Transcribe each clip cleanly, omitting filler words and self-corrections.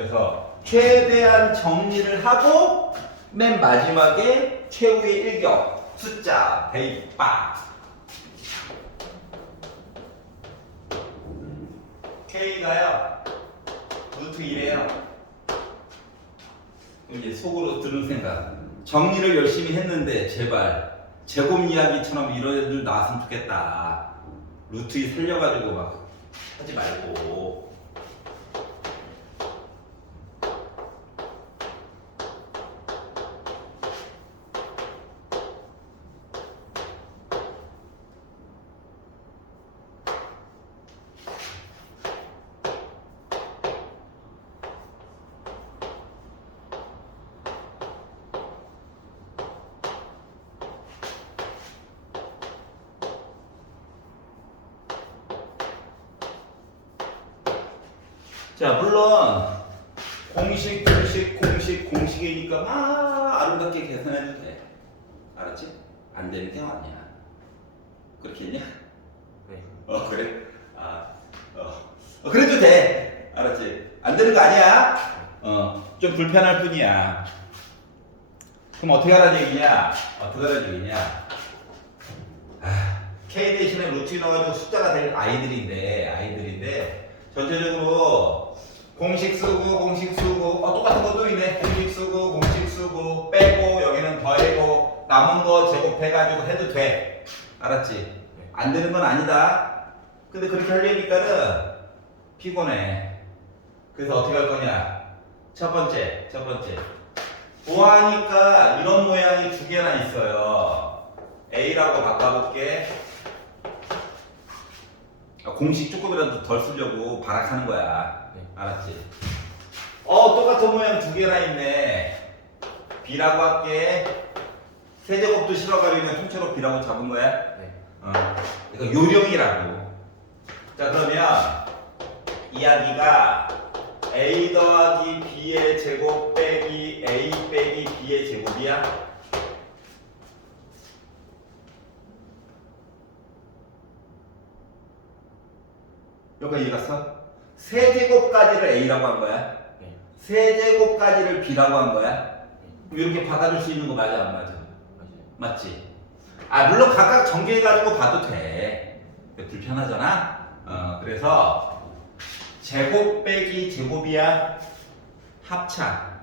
그래서 최대한 정리를 하고 맨 마지막에 최후의 일격 숫자 대입바 K가요 루트 1이에요. 이제 속으로 드는 생각, 정리를 열심히 했는데 제발 제곱 이야기처럼 이런 애들 나왔으면 좋겠다. 루트 2 살려가지고 막 하지 말고. 자, 물론 공식이니까 막 아름답게 계산해도 돼. 알았지? 안 되는 게 아니야. 그렇게 했냐? 네. 그래? 그래도 돼. 알았지? 안 되는 거 아니야. 좀 불편할 뿐이야. 그럼 어떻게 하라는 얘기냐? K 대신에 루트 넣어가지고 숫자가 될 아이들인데 전체적으로 공식 쓰고 똑같은 것도 있네. 공식 쓰고 빼고 여기는 더하고 남은 거 제곱해가지고 해도 돼. 알았지? 안 되는 건 아니다. 근데 그렇게 하려니까는 피곤해. 그래서 어떻게 할 거냐? 첫 번째 보아하니까 이런 모양이 두 개나 있어요. A라고 바꿔볼게. 공식 조금이라도 덜 쓰려고 발악하는 거야. 알았지? 똑같은 모양 두 개나 있네. B라고 할게. 세제곱도 실어가지고 그냥 통째로 B라고 잡은 거야? 네. 이거 요령이라고. 자, 그러면 이야기가 A 더하기 B의 제곱 빼기 A 빼기 B의 제곱이야? 여기까지 이해갔어? 세제곱까지를 A라고 한 거야? 네. 세제곱까지를 B라고 한 거야? 이렇게 받아줄 수 있는 거 맞아, 안 맞아? 맞지? 물론 각각 전개해가지고 봐도 돼. 불편하잖아? 그래서 제곱 빼기 제곱이야? 합차.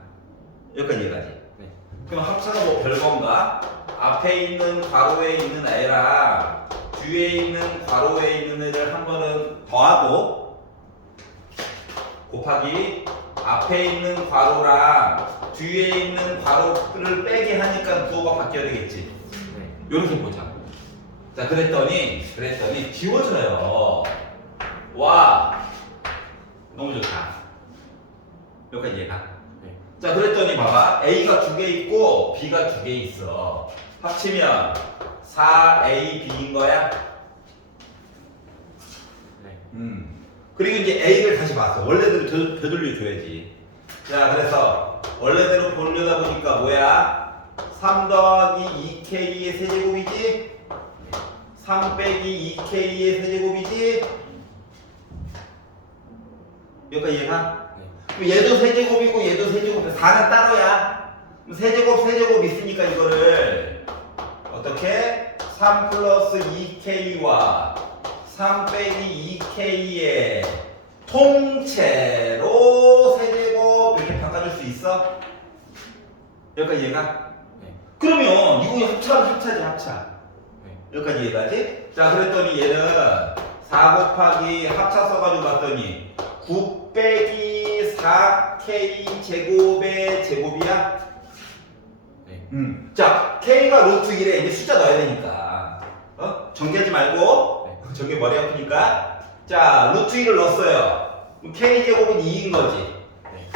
여기까지 이해가지? 네. 그럼 합차가 뭐 별건가? 앞에 있는 괄호에 있는 애랑 뒤에 있는 괄호에 있는 애를 한 번은 더하고 곱하기 앞에 있는 괄호랑 뒤에 있는 괄호를 빼게 하니까 부호가 바뀌어야 되겠지. 네. 요렇게 보자. 자, 그랬더니 지워져요. 와, 너무 좋다. 여기까지 이해가? 네. 자, 그랬더니 봐봐. A가 두 개 있고 B가 두 개 있어. 합치면 4AB인 거야? 네. 그리고 이제 A를 다시 봤어. 원래대로 되돌려 줘야지. 자, 그래서 원래대로 보려다 보니까 뭐야? 3 더하기 2K의 세제곱이지? 3 빼기 2K의 세제곱이지? 여기까지 이해가? 네. 그럼 얘도 세제곱이고 얘도 세제곱. 4는 따로야. 그럼 세제곱 있으니까 이거를 어떻게? 3 플러스 2K와 3 빼기 2K의 통째로 세제곱 이렇게 바꿔줄 수 있어? 여기까지 이해가? 네. 그러면 이거 합차지 합차. 네. 여기까지 이해가지? 자, 그랬더니 얘는 4 곱하기 합차 써가지고 봤더니 9 빼기 4K 제곱의 제곱이야? 네. 자, K가 루트 1에 이제 숫자 넣어야 되니까 전개하지 말고 전개 머리 아프니까. 자, 루트 1을 넣었어요. 그럼 K 제곱은 2인 거지. 네.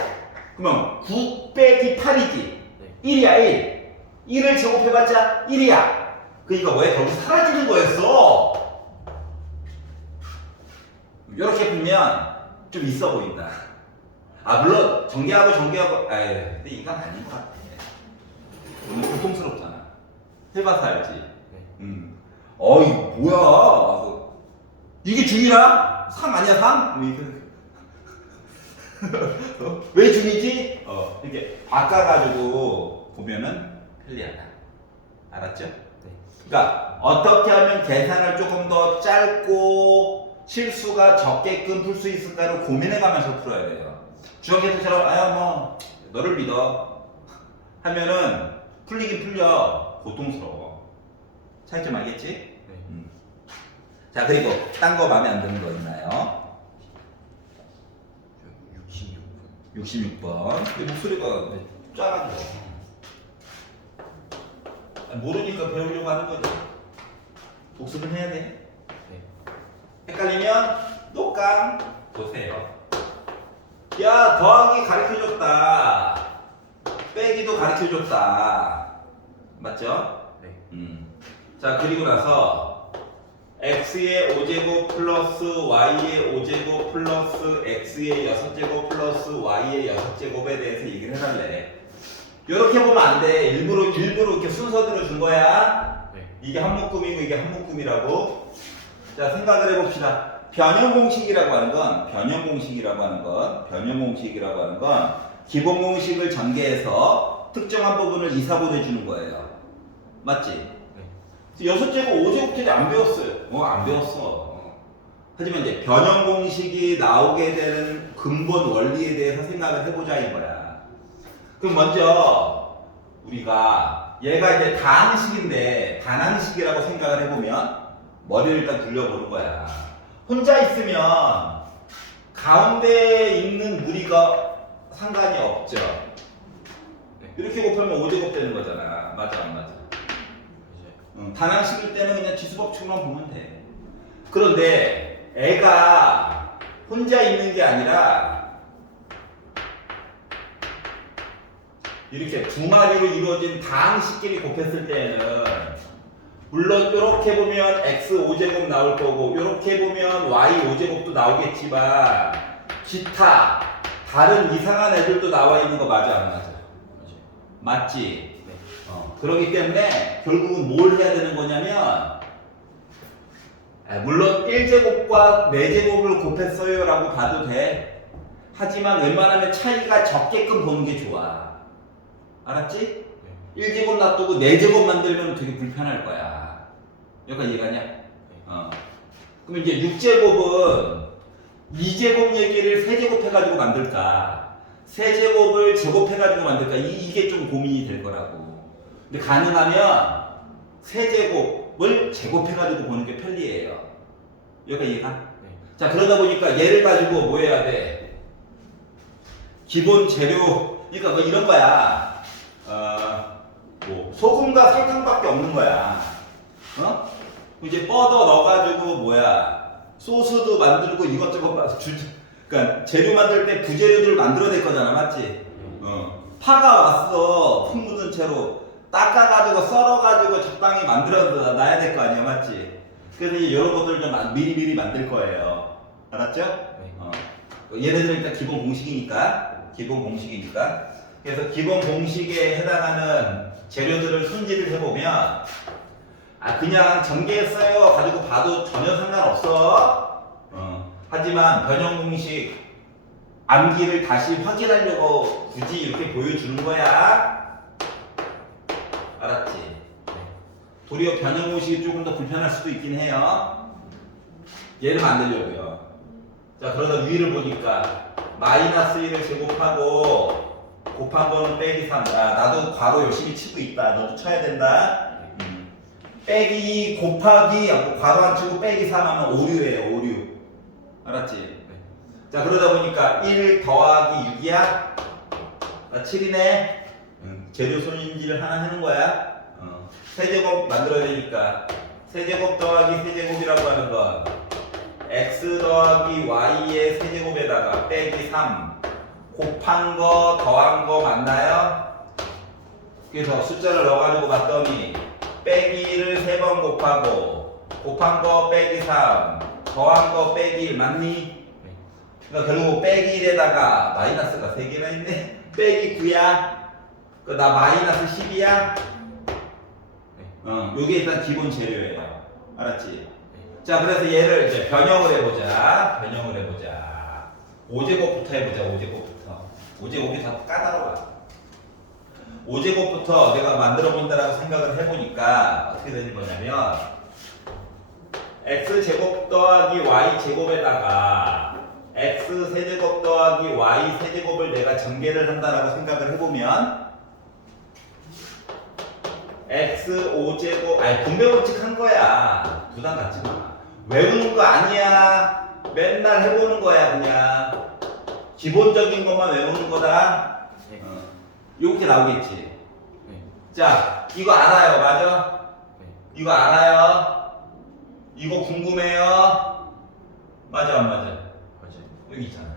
그러면 9 빼기 8이지. 네. 1이야 1. 1을 제곱해봤자 1이야. 그러니까 왜 거기 사라지는 거였어? 이렇게 풀면 좀 있어 보인다. 물론 전개하고 근데 이건 아닌 것 같아. 너무 고통스럽잖아. 해봐서 알지. 네. 이거 뭐야? 이게 중이라? 3 아니야 3? 왜 중이지? 이렇게 바꿔가지고 보면은 편리하다. 알았죠? 네. 그러니까 어떻게 하면 계산을 조금 더 짧고 실수가 적게끔 풀 수 있을까를 고민해가면서 풀어야 돼요. 주역계수처럼 아야 뭐 너를 믿어 하면은 풀리긴 풀려. 고통스러워. 차이점 알겠지? 네. 자, 그리고 딴 거 마음에 안 드는 거 있나요? 66분. 66번. 목소리가 작아져. 모르니까 배우려고 하는 거죠. 복습은 해야 돼. 네. 헷갈리면 똑강 보세요. 야, 더하기 가르쳐줬다. 빼기도 가르쳐줬다. 맞죠? 네. 자, 그리고 나서 x의 5제곱 플러스 y의 5제곱 플러스 x의 6제곱 플러스 y의 6제곱에 대해서 얘기를 해달래. 이렇게 보면 안 돼. 일부러 이렇게 순서대로 준 거야. 네. 이게 한 묶음이고 이게 한 묶음이라고. 자, 생각을 해봅시다. 변형 공식이라고 하는 건 기본 공식을 전개해서 특정한 부분을 이사분해 주는 거예요. 맞지? 네. 6제곱, 5제곱까지 안 배웠어요. 안 배웠어. 하지만 이제 변형 공식이 나오게 되는 근본 원리에 대해서 생각을 해보자 이거야. 그럼 먼저 우리가 얘가 이제 단항식이라고 생각을 해보면 머리를 일단 굴려보는 거야. 혼자 있으면 가운데에 있는 무리가 상관이 없죠. 네. 이렇게 곱하면 5제곱 되는 거잖아. 맞아 안 맞아? 이제 단항식일 때는 그냥 지수법칙만 보면 돼. 그런데 애가 혼자 있는 게 아니라 이렇게 두 마리로 이루어진 다항식끼리 곱했을 때는 물론 이렇게 보면 x 5제곱 나올 거고 이렇게 보면 y 5제곱도 나오겠지만 기타 다른 이상한 애들도 나와 있는 거 맞아 안 맞아? 맞지? 네. 그렇기 때문에 결국은 뭘 해야 되는 거냐면 물론 1제곱과 4제곱을 곱했어요 라고 봐도 돼. 하지만 웬만하면 차이가 적게끔 보는 게 좋아. 알았지? 1제곱 놔두고 4제곱 만들면 되게 불편할 거야. 여기까지 이해가냐? 그럼 이제 6제곱은 2제곱 얘기를 3제곱 해가지고 만들까? 3제곱을 제곱해가지고 만들까? 이게 좀 고민이 될 거라고. 근데 가능하면 3제곱을 제곱해가지고 보는 게 편리해요. 여기까지 이해가? 네. 자, 그러다 보니까 얘를 가지고 뭐 해야 돼? 기본 재료, 그러니까 뭐 이런 거야. 뭐 소금과 설탕밖에 없는 거야. 이제 뻗어 넣어가지고 소스도 만들고 이것저것 그러니까 재료 만들 때 부재료들을 만들어낼 거잖아, 맞지? 파가 왔어, 품 묻은 채로 닦아가지고 썰어가지고 적당히 만들어 놔야 될 거 아니야, 맞지? 그래서 이제 이런 것들 좀 미리 만들 거예요. 알았죠? 네. 얘네들은 일단 기본 공식이니까. 그래서 기본 공식에 해당하는 재료들을 손질을 해보면 그냥 전개했어요 가지고 봐도 전혀 상관없어. 하지만 변형 공식 암기를 다시 확인하려고 굳이 이렇게 보여주는 거야. 알았지? 도리어 변형 공식이 조금 더 불편할 수도 있긴 해요. 얘를 만들려고요. 자, 그러다 위를 보니까 마이너스 1을 제곱하고 곱한 거는 빼기 3. 나도 괄호 열심히 치고 있다. 너도 쳐야 된다. 빼기 곱하기 괄호 안 치고 빼기 3 하면 오류예요. 오류. 알았지? 네. 자, 그러다 보니까 1 더하기 6이야. 나 7이네. 재료 손질을 하나 하는 거야. 세제곱 만들어야 되니까 세제곱 더하기 세제곱이라고 하는 건 x 더하기 y의 세제곱에다가 빼기 3 곱한 거 더한 거 맞나요? 그래서 숫자를 넣어가지고 봤더니 빼기를 3번 곱하고 곱한 거 빼기 3 더한 거 빼기 1 맞니? 그러니까 결국 빼기 1에다가 마이너스가 3개나 있네. 빼기 9야. 나 마이너스 10이야. 요게 일단 기본 재료예요. 알았지? 자, 그래서 얘를 이제 변형을 해보자. 5제곱부터 해보자. 5제곱이 더 까다로워. 5제곱부터 내가 만들어 본다라고 생각을 해보니까 어떻게 되는 거냐면 x제곱 더하기 y제곱에다가 x세제곱 더하기 y세제곱을 내가 전개를 한다라고 생각을 해보면 x5제곱 아니 분배 법칙 한 거야. 부담 갖지 마. 외우는 거 아니야. 맨날 해보는 거야. 그냥 기본적인 것만 외우는 거다. 네. 이렇게 나오겠지. 네. 자, 이거 알아요. 맞아? 네. 이거 알아요? 이거 궁금해요? 맞아 안 맞아? 맞아요. 여기 있잖아.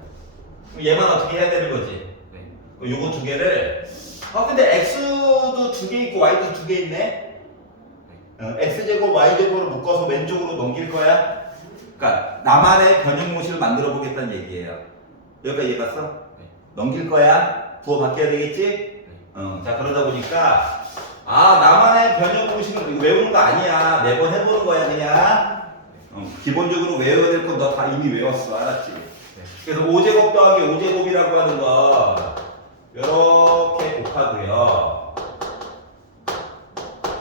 그럼 얘만 어떻게 해야 되는 거지? 네. 그럼 요거 두 개를 근데 x도 두 개 있고 y도 두 개 있네? x제곱 y제곱으로 묶어서 왼쪽으로 넘길 거야? 그러니까 나만의 변형 공식을 만들어 보겠다는 얘기예요. 여기까지 이해 갔어? 네. 넘길 거야? 부호 바뀌어야 되겠지? 네. 자 그러다 보니까 나만의 변형 공식은 외우는 거 아니야. 매번 해보는 거야 그냥. 기본적으로 외워야 될 건 너 다 이미 외웠어. 알았지? 네. 그래서 5제곱 더하기 5제곱이라고 하는 거 이렇게 곱하고요.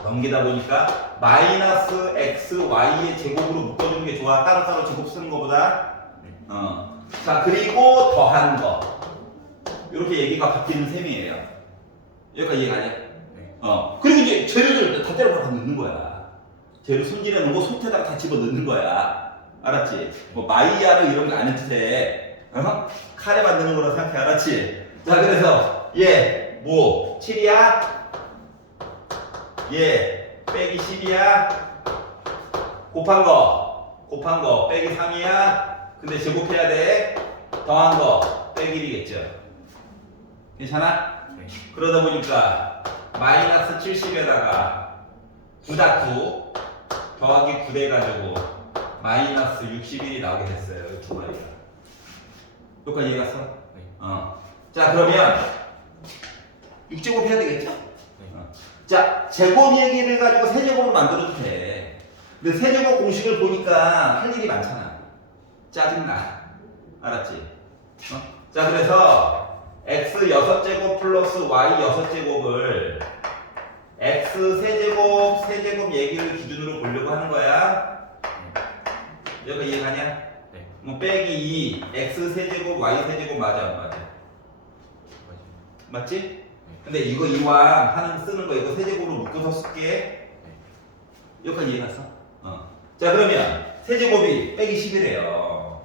넘기다 보니까 마이너스 x, y의 제곱으로 묶어주는 게 좋아. 따로따로 제곱 쓰는 것보다. 자 그리고 더한 거. 이렇게 얘기가 바뀌는 셈이에요. 여기까지 이해가 냐 네. 그리고 이제 재료를 다 때려 박아 넣는 거야. 재료 손질해 놓은 거 솥에다가 다 집어 넣는 거야. 알았지? 뭐 마이야르 이런 거 안 해도 돼. 카레 만드는 거라고 생각해. 알았지? 자 그래서 얘 뭐 7이야? 얘 빼기 10이야? 곱한 거 빼기 3이야? 근데 제곱해야 돼. 더한 거 빼기 1이겠죠. 괜찮아? 네. 그러다 보니까 마이너스 70에다가 9-9 더하기 9 돼가지고 마이너스 61이 나오게 됐어요. 이 두 마리가. 여기까지 이해 갔어? 네. 자 그러면 6제곱 해야 되겠죠? 네. 자 제곱 얘기를 가지고 세제곱을 만들어도 돼. 근데 세제곱 공식을 보니까 할 일이 많잖아. 짜증나. 알았지? 자 그래서 x 6제곱 플러스 y 6제곱을 x 세제곱 세제곱 얘기를 기준으로 보려고 하는 거야. 여기 이해가냐? 네. 뭐 빼기 2 x 세제곱 y 세제곱 맞아 안 맞아? 맞아요. 맞지? 근데 이거 이왕 하는 쓰는 거 이거 세제곱으로 묶어서 쓸게. 여기까지 이해 갔어? 자 그러면 세제곱이 빼기 10이래요.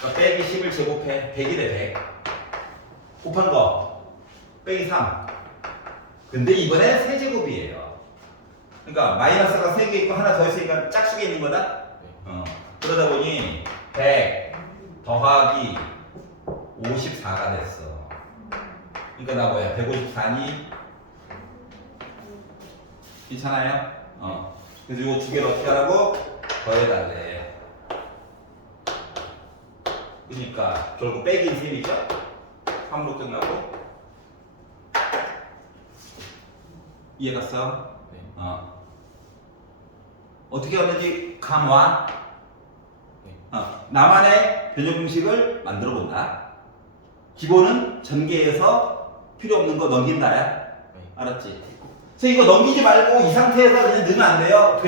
그러니까 빼기 10을 제곱해 100이래 100. 곱한 거 빼기 3. 근데 이번엔 세제곱이에요. 그러니까 마이너스가 3개 있고 하나 더 있으니까 짝수가 있는 거다. 그러다 보니 100 더하기 54가 됐어. 그러니까 나 뭐야? 154니? 괜찮아요? 그래서 이거 두 개를 어떻게 하라고? 더해달래. 그러니까 결국 빼기 셈이죠? 3으로 끝나고. 이해 갔어? 네. 어떻게 하는지 감 와? 네. 나만의 변형 공식을 만들어 본다. 기본은 전개해서 필요 없는 거 넘긴다야. 네. 알았지? 그래서 이거 넘기지 말고 이 상태에서 그냥 넣으면 안 돼요?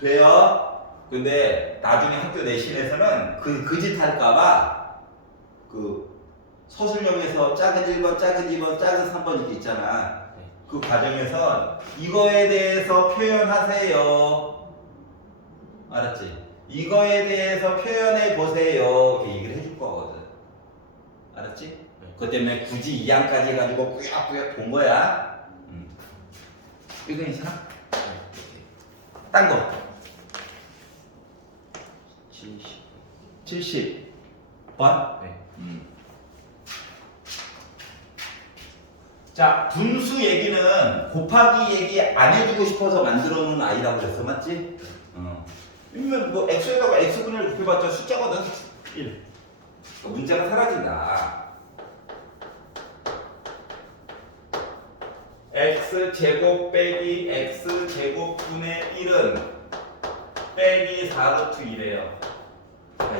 돼요. 근데 나중에 학교 내신에서는 그 짓 할까봐 서술형에서 작은 1번, 작은 2번, 작은 3번 이렇게 있잖아. 네. 그 과정에서 이거에 대해서 표현하세요. 알았지? 이거에 대해서 표현해 보세요. 이렇게 얘기를 해줄 거거든. 알았지? 네. 그것 때문에 굳이 2항까지 해가지고 꾸역꾸역 본 거야. 이거 괜찮아? 딴 거. 70번? 네. 자, 분수 얘기는 곱하기 얘기 안 해주고 싶어서 만들어 놓은 아이라고 그랬어. 맞지? 그러면 뭐 x에다가 x분을 곱해봤자 숫자거든. 1. 문자가 사라진다. x제곱 빼기 x제곱분의 1은 빼기 4루트 1이에요.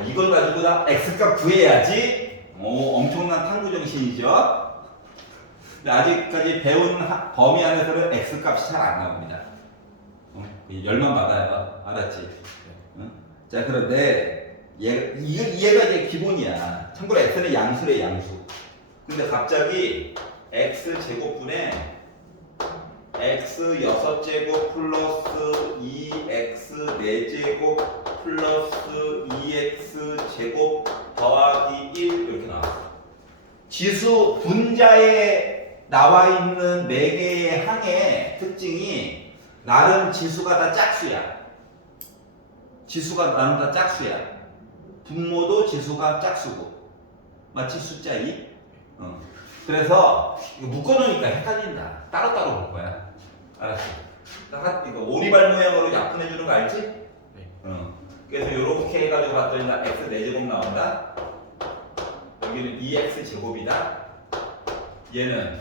이걸 가지고 나 x값 구해야지. 오, 엄청난 탐구 정신이죠. 근데 아직까지 배운 범위 안에서는 x값이 잘 안 나옵니다. 열만 받아요. 알았지? 응? 자, 그런데 얘가 이제 기본이야. 참고로 x는 양수래, 양수. 근데 갑자기 x 제곱분에 x 6제곱 플러스 2x 4제곱 플러스 2x 제곱 더하기 1 이렇게 나왔어. 지수 분자에 나와 있는 4개의 항의 특징이 나름 지수가 다 짝수야. 지수가 나름 다 짝수야. 분모도 지수가 짝수고. 마치 숫자 2? 그래서 이거 묶어놓으니까 헷갈린다. 따로따로 볼 거야. 알았어. 이거 오리발 모양으로 약분해주는 거 알지? 네. 그래서 요렇게 해가지고 봤더니 나 x 4제곱 나온다. 여기는 2x 제곱이다. 얘는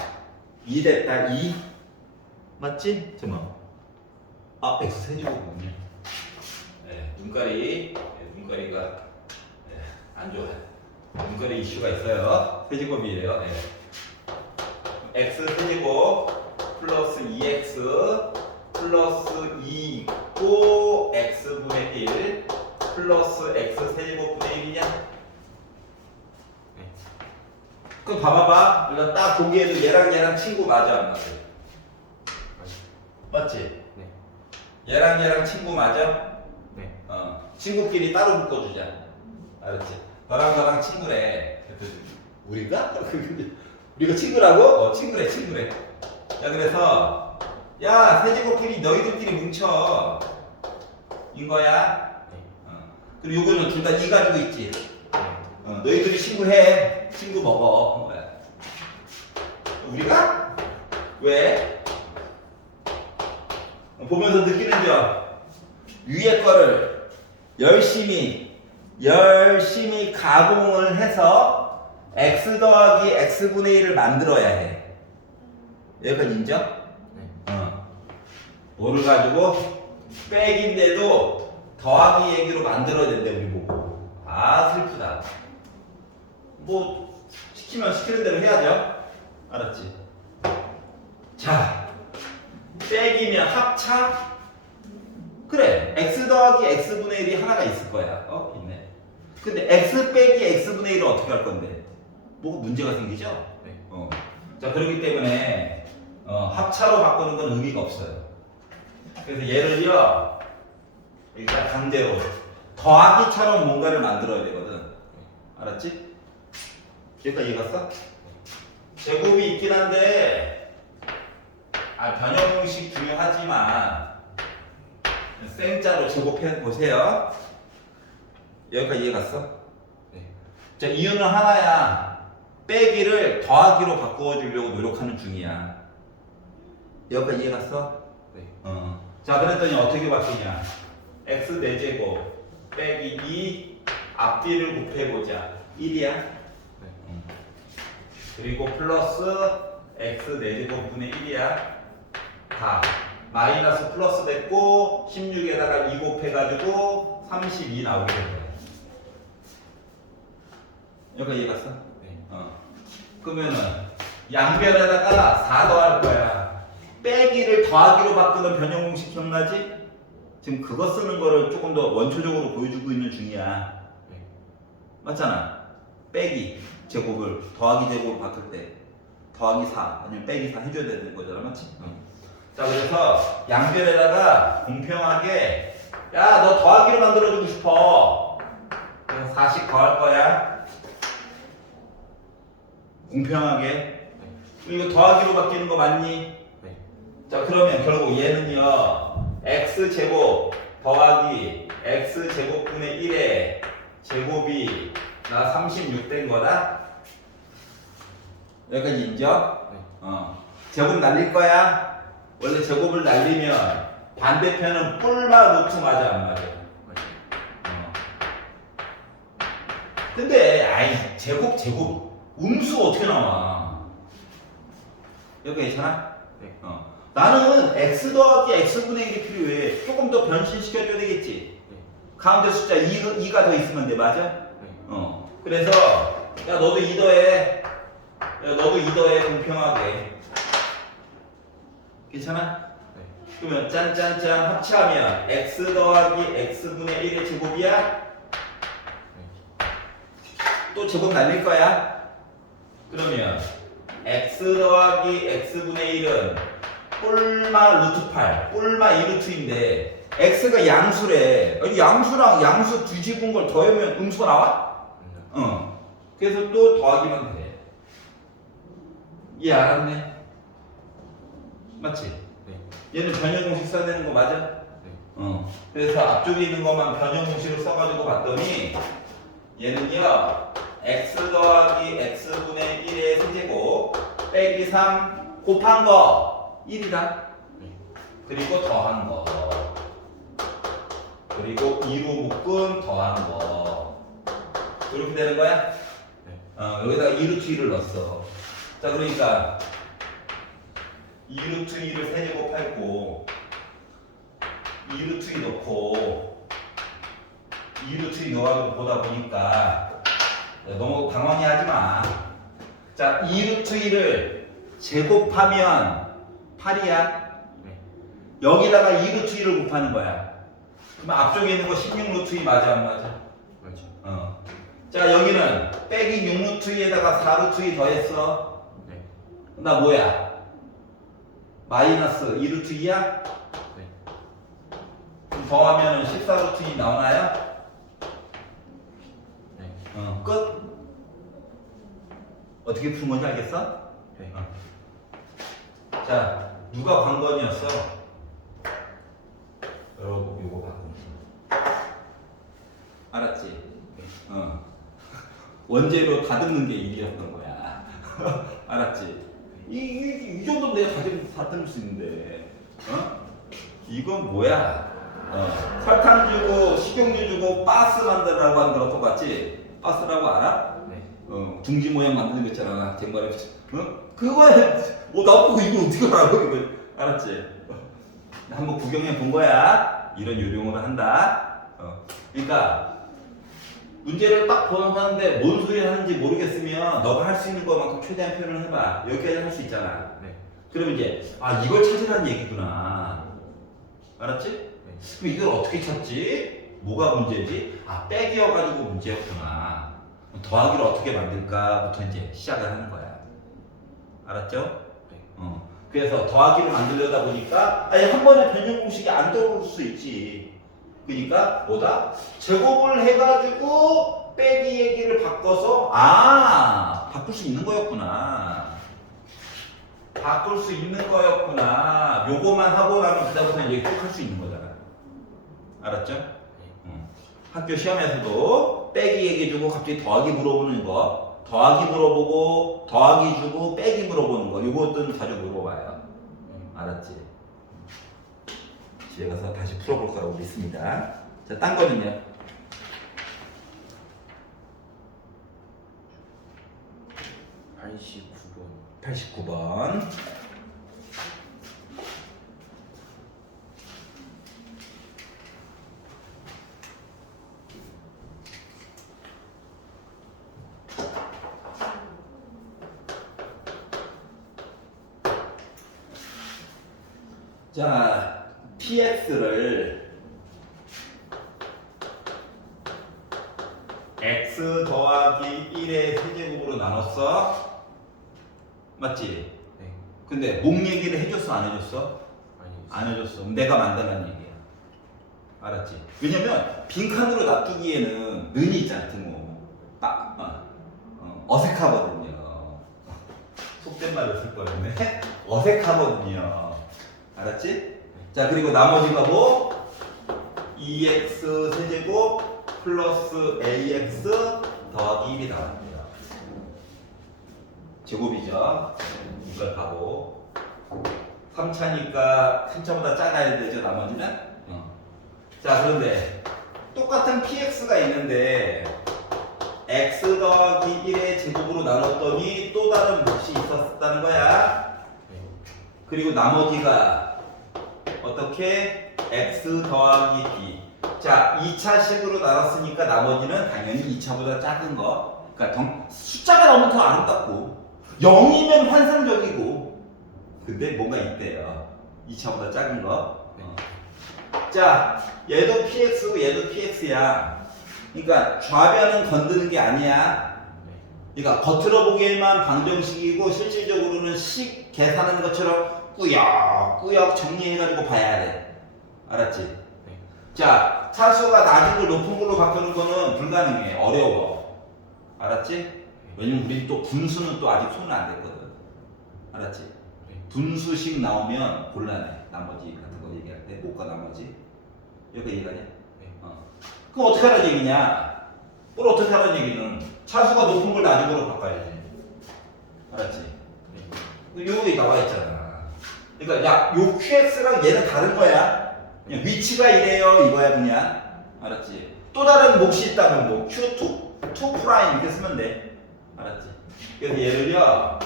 2 됐다. 2 맞지? 잠깐만. 아, x 세제곱이군요. 네, 눈가리가 안 좋아요. 눈가리 이슈가 있어요. 세제곱이에요. 네. x 세제곱 플러스 2x 플러스 2 있고 x분의 1 플러스 x 세제곱분의 1이냐? 네. 그럼 봐봐봐. 일단 딱 보기에도 얘랑 친구 맞아, 안 맞아? 맞지? 네. 얘랑 친구 맞아? 네. 친구끼리 따로 묶어주자. 알았지? 너랑 친구래. 우리가? 우리가 친구라고? 친구래. 야, 그래서 야, 세제곱끼리 너희들끼리 뭉쳐. 인 거야? 네. 그리고 요거는 둘 다 2 가지고 있지. 네. 너희들이 친구해. 친구 먹어. 한 거야. 우리가? 왜? 보면서 느끼는 점. 위에 거를 열심히 가공을 해서 x 더하기 x분의 1을 만들어야 해. 여기까지 인정? 네. 뭐를 가지고 백인데도 더하기 얘기로 만들어야 된대, 우리 보고. 아, 슬프다. 뭐 시키면 시키는 대로 해야죠. 알았지? 자, 빼기면 합차? 그래, x 더하기 x분의 1이 하나가 있을 거야. 있네. 근데 x 빼기 x분의 1은 어떻게 할 건데? 뭐가 문제가 생기죠? 네. 자, 그렇기 때문에 합차로 바꾸는 건 의미가 없어요. 그래서 얘를요, 일단 강제로 더하기처럼 뭔가를 만들어야 되거든. 알았지? 여기까지 이해갔어? 제곱이 있긴 한데, 변형식 중요하지만 생자로 제곱해 보세요. 여기까지 이해갔어? 네. 자, 이유는 하나야. 빼기를 더하기로 바꾸어 주려고 노력하는 중이야. 여기까지 이해갔어? 네. 자, 그랬더니 어떻게 바뀌냐? x 4제곱 빼기 2 앞뒤를 곱해보자. 1이야. 네. 그리고 플러스 x 4제곱분의 1이야. 다 마이너스 플러스 됐고 16에다가 2 곱해가지고 32 나오게 된 거야. 여기까지 이해갔어? 네. 그러면은 양변에다가 4 더할 거야. 빼기를 더하기로 바꾸는 변형 공식 기억나지? 지금 그거 쓰는 거를 조금 더 원초적으로 보여주고 있는 중이야. 네. 맞잖아. 빼기 제곱을 더하기 제곱으로 바꿀 때 더하기 4 아니면 빼기 4 해줘야 되는 거잖아. 맞지? 자, 그래서 양변에다가 공평하게 야, 너 더하기로 만들어주고 싶어. 그래서 4씩 더할 거야. 공평하게. 네. 이거 더하기로 바뀌는 거 맞니? 네. 자, 그러면 결국 얘는요, x제곱 더하기 x제곱분의 1의 제곱이 나 36 된 거다? 여기까지 인정? 네. 제곱 날릴 거야? 원래 제곱을 날리면 반대편은 뿔마 루트 맞아, 안 맞아? 근데 제곱 음수 어떻게 나와? 여기 괜찮아? 네. 나는 x 더하기 x분의 1이 필요해. 조금 더 변신시켜줘야 되겠지? 네. 가운데 숫자 2가 더 있으면 돼. 맞아? 네. 그래서 야 너도 2 더해. 야 너도 2 더해 공평하게. 괜찮아? 네. 그러면 짠짠짠 합치하면 x 더하기 x분의 1의 제곱이야? 네. 또 제곱 날릴 거야? 그러면 x 더하기 x분의 1은 뿔마 루트 8, 뿔마 2루트인데 x가 양수래. 아니, 양수랑 양수 뒤집은 걸 더하면 음수가 나와? 그래서 또 더하기만 돼. 이해 알았네? 맞지? 네. 얘는 변형 공식 써야 되는 거 맞아? 네. 그래서 앞쪽에 있는 것만 변형 공식을 써가지고 봤더니 얘는요 x 더하기 x분의 1의 세제곱 빼기 3 곱한 거 1이다. 네. 그리고 더한 거 그리고 2로 묶은 더한 거 이렇게 되는 거야? 네. 여기다가 2루트 2를 넣었어. 자 그러니까 2루트 2를 세제곱하고 2루트 2 넣고 2루트 2 넣어가지고 보다 보니까 너무 당황해 하지 마. 자 2루트 2를 제곱하면 8이야. 네. 여기다가 2루트 2를 곱하는 거야. 그럼 앞쪽에 있는 거 16루트 2 맞아 안 맞아? 맞죠. 자 여기는 빼기 6루트 2에다가 4루트 2 더했어. 네. 나 뭐야? 마이너스 2루트 2야? 네. 그럼 더하면 14루트 2 나오나요? 네. 끝. 어떻게 푸는 건지 알겠어? 네. 자, 누가 관건이었어? 여러분, 요거 바꾼. 알았지? 원재료 다듬는 게 일이었던 거야. 알았지? 이 정도면 내가 다듬을 수 있는데, 이건 뭐야? 설탕 주고 식용유 주고 바스 만들라고 하는 거랑 똑같지? 바스라고 알아? 네. 둥지 모양 만드는 거 있잖아. 쟁반에 그거에 나보고 이거 어떻게 하라고 이거 알았지? 한번 구경해 본 거야. 이런 요령으로 한다. 그러니까 문제를 딱 보는데 뭔 소리 하는지 모르겠으면 너가 할 수 있는 것만큼 최대한 표현을 해봐. 여기까지 할 수 있잖아. 네. 그러면 이제 이걸 찾으라는 얘기구나. 알았지? 네. 그럼 이걸 어떻게 찾지? 뭐가 문제지? 빼기여가지고 문제였구나. 더하기를 어떻게 만들까부터 이제 시작을 하는 거야. 알았죠? 네. 그래서 더하기를 만들려다 보니까 한 번에 변형 공식이 안 떠오를 수 있지. 그러니까 뭐다? 제곱을 해가지고 빼기 얘기를 바꿔서 바꿀 수 있는 거였구나. 바꿀 수 있는 거였구나. 요거만 하고 나면 그다음부터 이제 쭉 할 수 있는 거잖아. 알았죠? 학교 시험에서도 빼기 얘기 주고 갑자기 더하기 물어보는 거, 더하기 물어보고 더하기 주고 빼기 물어보는 거, 요것들은 자주 물어봐요. 알았지? 집에 가서 다시 풀어볼 거라고 믿습니다. 자, 딴 거는요? (89번) 89번. 자, px를 x 더하기 1의 세제곱으로 나눴어? 맞지? 네. 근데 목 얘기를 해줬어 안 해줬어? 안 해줬어. 내가 만들라는 얘기야. 알았지? 왜냐면 빈칸으로 놔두기에는 는이 있잖아. 등호 어색하거든요. 속된 말을 쓸 거였네. 어색하거든요. 알았지? 자, 그리고 나머지가 뭐? 2x 세제곱 플러스 ax 더하기 1이 나왔대요. 제곱이죠. 이걸 가고 3차니까 3차보다 작아야 되죠. 나머지는. 자, 그런데 똑같은 px가 있는데 x 더하기 1의 제곱으로 나눴더니 또 다른 몫이 있었다는 거야. 그리고 나머지가 어떻게? x 더하기 b 자, 2차식으로 나눴으니까 나머지는 당연히 2차보다 작은 거. 그러니까 숫자가 나오면 더 아름답고 0이면 환상적이고 근데 뭔가 있대요. 2차보다 작은 거. 자, 얘도 px고 얘도 px야. 그러니까 좌변은 건드는 게 아니야. 그러니까 겉으로 보기에만 방정식이고 실질적으로는 식 계산하는 것처럼 꾸역꾸역 정리해가지고 봐야 돼. 알았지? 네. 자, 차수가 낮은 걸 높은 걸로 바꾸는 거는 불가능해. 어려워. 알았지? 왜냐면 우리 또 분수는 또 아직 손은 안 댔거든. 알았지? 네. 분수식 나오면 곤란해. 나머지 같은 거 얘기할 때. 못과 나머지. 여기 이해가냐? 네. 그럼 어떻게 하라는 얘기냐? 뭘 어떻게 하라는 얘기는 차수가 높은 걸 낮은 걸로 바꿔야지. 알았지? 여기 나와 있잖아. 그러니까 야, 요 QX랑 얘는 다른 거야. 그냥 위치가 이래요 이거야 그냥. 알았지? 또 다른 몫이 있다면 뭐 Q2, 2 프라임 이렇게 쓰면 돼. 알았지? 그래서 얘를요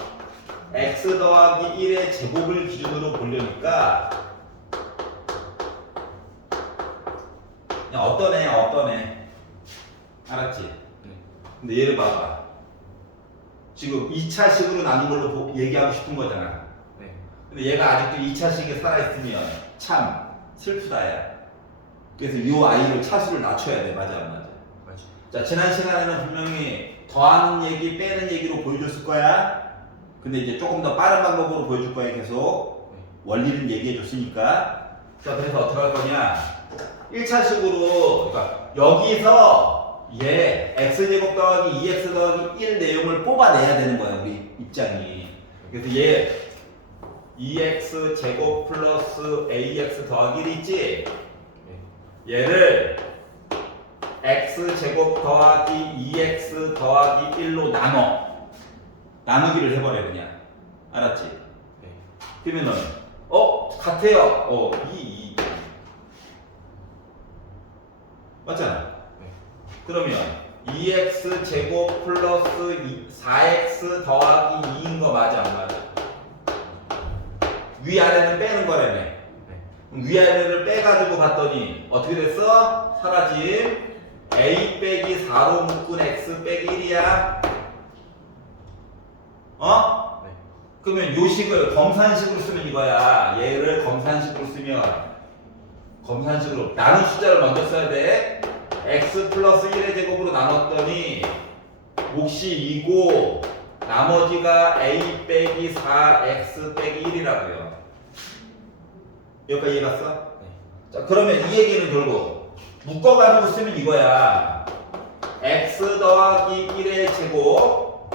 x 더하기 1의 제곱을 기준으로 보려니까 그냥 어떤 애야 어떤 애. 알았지? 근데 얘를 봐봐. 지금 2차식으로 나눈 걸로 얘기하고 싶은 거잖아. 네. 근데 얘가 아직도 2차식에 살아있으면 참 슬프다 야. 그래서 이 아이를 차수를 낮춰야 돼. 맞아 안 맞아? 맞아. 자, 지난 시간에는 분명히 더하는 얘기 빼는 얘기로 보여줬을 거야. 근데 이제 조금 더 빠른 방법으로 보여줄 거야. 계속 원리를 얘기해 줬으니까. 자, 그래서 어떻게 할 거냐 1차식으로 그러니까 여기서 얘 x제곱 더하기 2x 더하기 1 내용을 뽑아내야 되는 거야 우리 입장이. 그래서 얘 2x 제곱 플러스 ax 더하기 1 있지? 얘를 x 제곱 더하기 2x 더하기 1로 나누기를 해버려 그냥. 알았지? 네. 그러면은 같아요. 2 맞잖아. 그러면 2x 제곱 플러스 4x 더하기 2인 거 맞아 안 맞아? 위아래는 빼는 거라며. 위아래를 빼가지고 봤더니 어떻게 됐어? 사라짐. a 빼기 4로 묶은 x 빼기 1이야. 어? 네. 그러면 요 식을 검산식으로 쓰면 이거야. 얘를 검산식으로 쓰면 검산식으로 나눈 숫자를 먼저 써야 돼. x 플러스 1의 제곱으로 나눴더니 몫이 2고 나머지가 a 빼기 4x 빼기 1이라고요. 여기까지 이해 갔어? 네. 자, 그러면 이 얘기는 결국 묶어가지고 쓰면 이거야. x 더하기 1의 제곱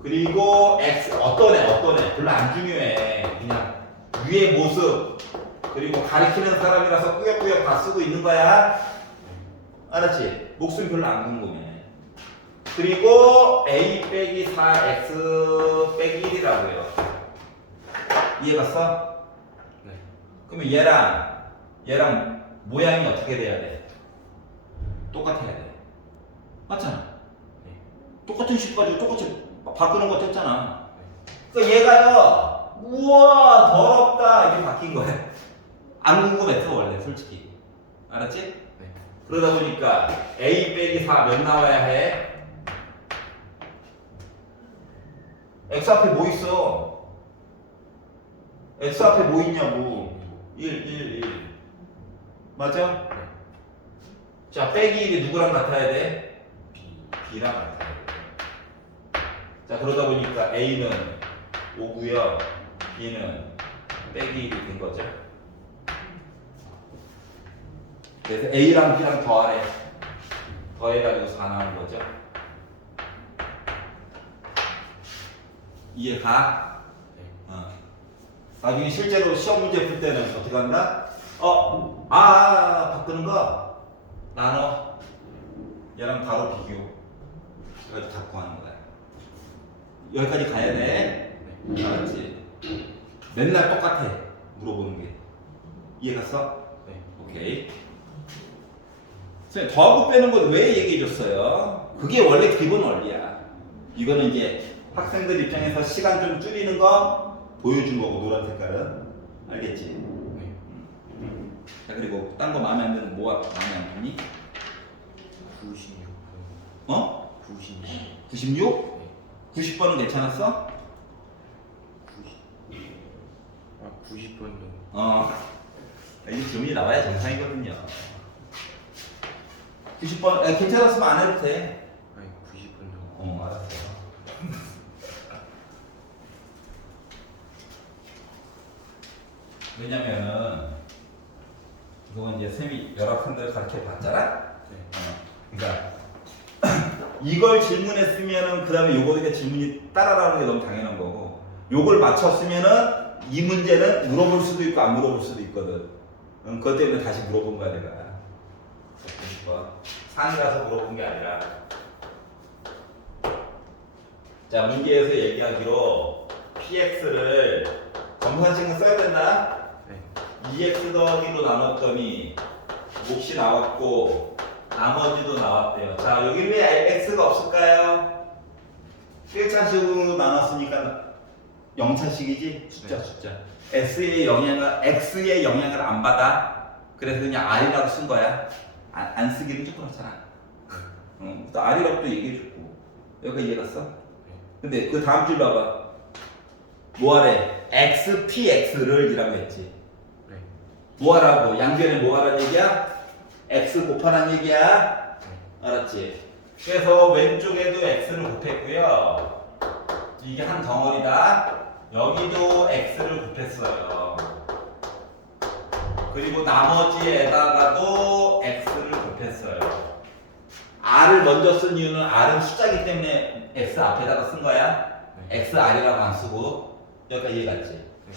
그리고 x 어떤 애 별로 안 중요해. 그냥 위의 모습 그리고 가리키는 사람이라서 꾸역꾸역 다 쓰고 있는 거야. 알았지? 목숨이 별로 안 궁금해. 그리고 a 빼기 4x 빼기 1이라고요. 이해갔어? 네. 그러면 얘랑 모양이 어떻게 돼야 돼? 똑같아야 돼. 맞잖아. 네. 똑같은 식 가지고 똑같이 바꾸는 것 했잖아. 그러니까 얘가요, 우와 더럽다 이렇게 바뀐 거야. 안 궁금했어 원래 솔직히. 알았지? 네. 그러다 보니까 a 빼기 4 몇 나와야 해? x 앞에 뭐 있어? x 앞에 뭐 있냐고. 1 맞아? 네. 자, 빼기 1이 누구랑 같아야 돼? B. b랑 같아야 돼. 자, 그러다 보니까 a는 5고요 b는 빼기 1이 된 거죠. 그래서 a랑 b랑 더하래. 더해가지고 4 나온 거죠. 이해가? 네. 나중에 실제로 시험 문제 풀 때는 어떻게 한다? 바꾸는 거 나눠. 얘랑 바로 비교. 여기까지 다 구하는 거야. 여기까지 가야 돼. 네. 알았지? 맨날 똑같아. 물어보는 게. 이해갔어? 네. 오케이. 선생님, 더하고 빼는 건 왜 얘기해 줬어요? 그게 원래 기본 원리야. 이거는 이제 학생들 입장에서 시간 좀 줄이는 거 보여준 거고, 노란 색깔은. 알겠지? 네. 자 그리고 딴 거 마음에 안 드는 뭐가 마음에 안 드니? 96번. 어? 96. 96? 네. 90번은 괜찮았어? 90번도. 이 점이 나와야 정상이거든요. 90번 괜찮았으면 안 해도 돼. 아니 90번도. 알았어. 왜냐면은 그건 이제 쌤이 여러 학생들 가르쳐 봤잖아. 네. 그러니까 이걸 질문했으면은 그 다음에 요거 이렇게 질문이 따라나오는 게 너무 당연한 거고, 요걸 맞췄으면은 이 문제는 물어볼 수도 있고 안 물어볼 수도 있거든. 그것 때문에 다시 물어본 거야 내가. 90번 상이라서 물어본 게 아니라. 자 문제에서 얘기하기로 px를 점산식은 써야 된다. 네. 2x 더하기로 나눴더니 몫이 나왔고 나머지도 나왔대요. 자 여기 왜 x가 없을까요? 1차식으로 나눴으니까 0차식이지? 숫자 네. 숫자. x의 영향을 안 받아. 그래서 그냥 r이라고 쓴 거야. 안 쓰기는 좀 그렇잖아. 또 r이라고 또 얘기해줬고. 여기가 이해갔어? 근데 그 다음 줄 봐봐. 뭐하래? x, px를 이라고 했지. 네. 뭐하라고? 양변에 뭐하라는 얘기야? x 곱하라는 얘기야. 네. 알았지? 그래서 왼쪽에도 x를 곱했고요. 이게 한 덩어리다. 여기도 x를 곱했어요. 그리고 나머지에다가도 x를 곱했어요. r을 먼저 쓴 이유는 r은 숫자이기 때문에 x 앞에다가 쓴 거야. 네. xr이라고 안 쓰고. 여기까지 이해갔지? 네.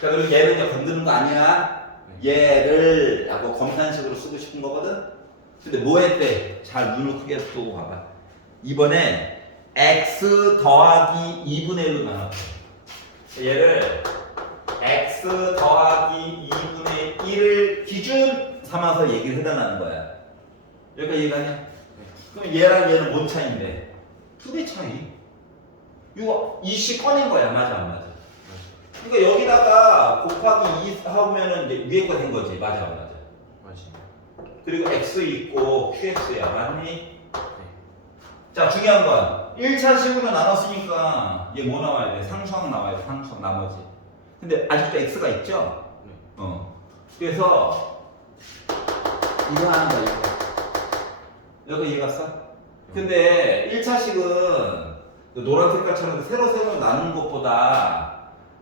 자 그리고 얘를 이제 건드는 거 아니야. 얘를 하고 검산식으로 쓰고 싶은 거거든. 근데 뭐 했대? 잘 눈을 크게 뜨고 봐봐. 이번에 x 더하기 2분의 1로 나눴대. 얘를 x 더하기 2분의 1을 기준 삼아서 얘기를 해달라는 거야. 여기까지 이해가냐? 그럼 얘랑 얘는 뭔 차이인데? 2배 차이. 이거 이씨 꺼낸 거야. 맞아 안 맞아? 그러니까 여기다가 곱하기 2 하면은 이제 위에 거 된 거지. 맞아 안 맞아? 맞아요. 그리고 x 있고 qx야. 맞니? 네. 자 중요한 건 1차식으로 나눴으니까 얘 뭐 나와야 돼? 상수항 나와야 돼. 상수항 나머지. 근데 아직도 x가 있죠? 네. 그래서 이거 하는 거야. 이거. 여기 이해갔어? 근데 1차식은 노란 색깔처럼 세로 나눈 것보다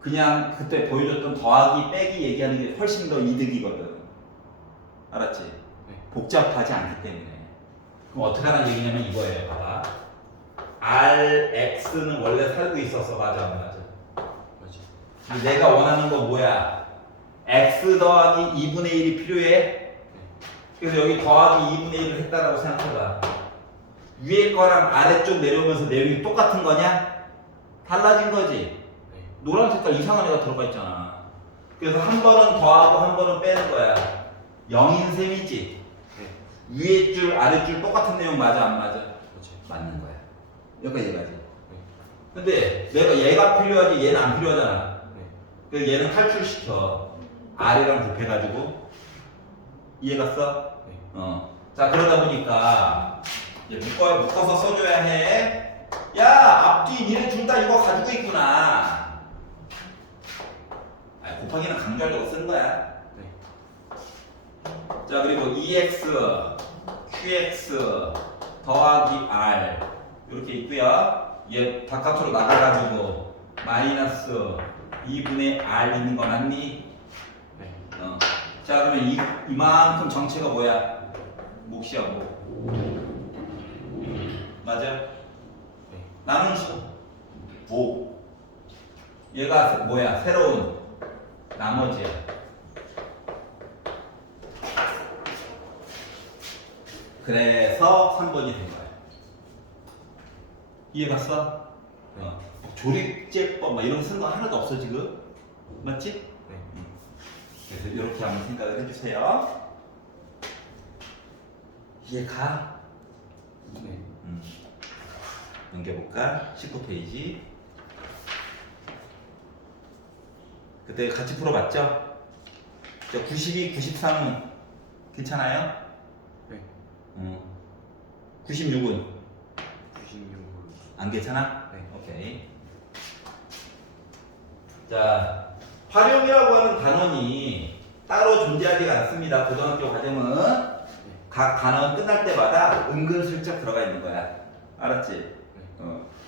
그냥 그때 보여줬던 더하기 빼기 얘기하는 게 훨씬 더 이득이거든. 알았지? 네. 복잡하지 않기 때문에. 그럼 어떻게 하라는 얘기냐면 이거예요. 봐봐. rx는 원래 살고 있었어. 맞아 안 맞아? 맞아요. 근데 내가 원하는 건 뭐야? x 더하기 2분의 1이 필요해. 그래서 여기 더하기 2분의 1을 했다라고 생각해봐. 위에 거랑 아래쪽 내려오면서 내용이 똑같은 거냐? 달라진 거지. 네. 노란 색깔 이상한 애가 들어가 있잖아. 그래서 한 번은 더하고 한 번은 빼는 거야. 0인 셈이지. 네. 위에 줄 아래 줄 똑같은 내용 맞아 안 맞아? 맞아요. 맞는 거야. 여기까지 얘가지. 네. 근데 내가 얘가 필요하지 얘는 안 필요하잖아. 네. 그래서 얘는 탈출시켜. R이랑 곱해가지고. 이해갔어? 네. 자 그러다 보니까 이제 묶어서 써줘야 해. 야 앞뒤 니네 둘 다 이거 가지고 있구나. 곱하기는 강조하려고 쓰는 거야. 네. 자 그리고 EX, QX 더하기 R 이렇게 있고요. 얘 바깥으로 나가가지고 마이너스 2분의 R 있는 거 맞니? 네. 자 그러면 이만큼 정체가 뭐야? 몫이야 뭐. 맞아? 네. 나눈수 5. 얘가 뭐야? 새로운 나머지야. 그래서 3번이 된 거야. 이해갔어? 조립제법 막 이런 거 쓴 거 하나도 없어 지금. 맞지? 네. 그래서 이렇게 한번 생각을 해주세요. 이해가? 네. 넘겨볼까? 19페이지. 그때 같이 풀어봤죠? 자, 92, 93 괜찮아요? 네. 96은 96으로. 안 괜찮아? 네. 오케이. 자, 활용이라고 하는 단원이 따로 존재하지가 않습니다. 고등학교 과정은 각 단원 끝날 때마다 은근슬쩍 들어가 있는 거야. 알았지?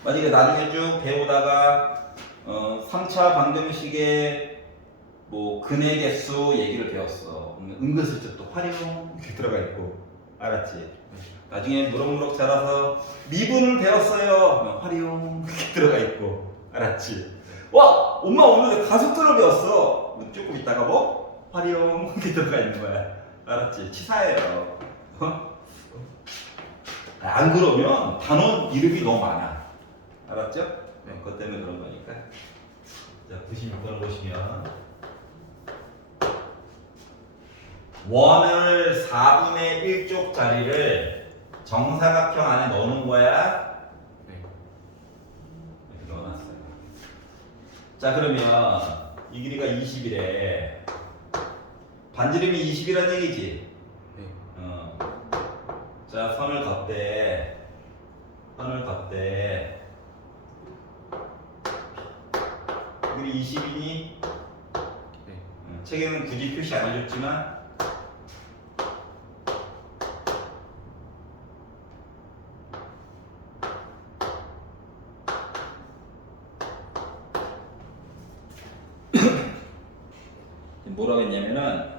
만약에 나중에 쭉 배우다가 3차 방정식의 뭐 근의 개수 얘기를 배웠어. 그러면 은근슬쩍 또 활용 이렇게 들어가 있고. 알았지? 나중에 무럭무럭 자라서 미분을 배웠어요. 그러면 활용 이렇게 들어가 있고. 알았지? 와! 엄마 오늘 가속도를 배웠어. 조금 있다가 뭐? 활용 이렇게 들어가 있는 거야. 알았지? 치사해요. 안 그러면 단원 이름이 너무 많아. 알았죠? 네, 그것 때문에 그런 거니까. 자, 96번을 보시면 원을 4분의 1쪽짜리를 정사각형 안에 넣는 거야. 네. 이렇게 넣어놨어요. 자, 그러면 이 길이가 20이래. 반지름이 20이란 얘기지? 네. 자, 선을 걷대. 여기 20이니? 네. 책에는 굳이 표시 안 해줬지만 뭐라고 했냐면은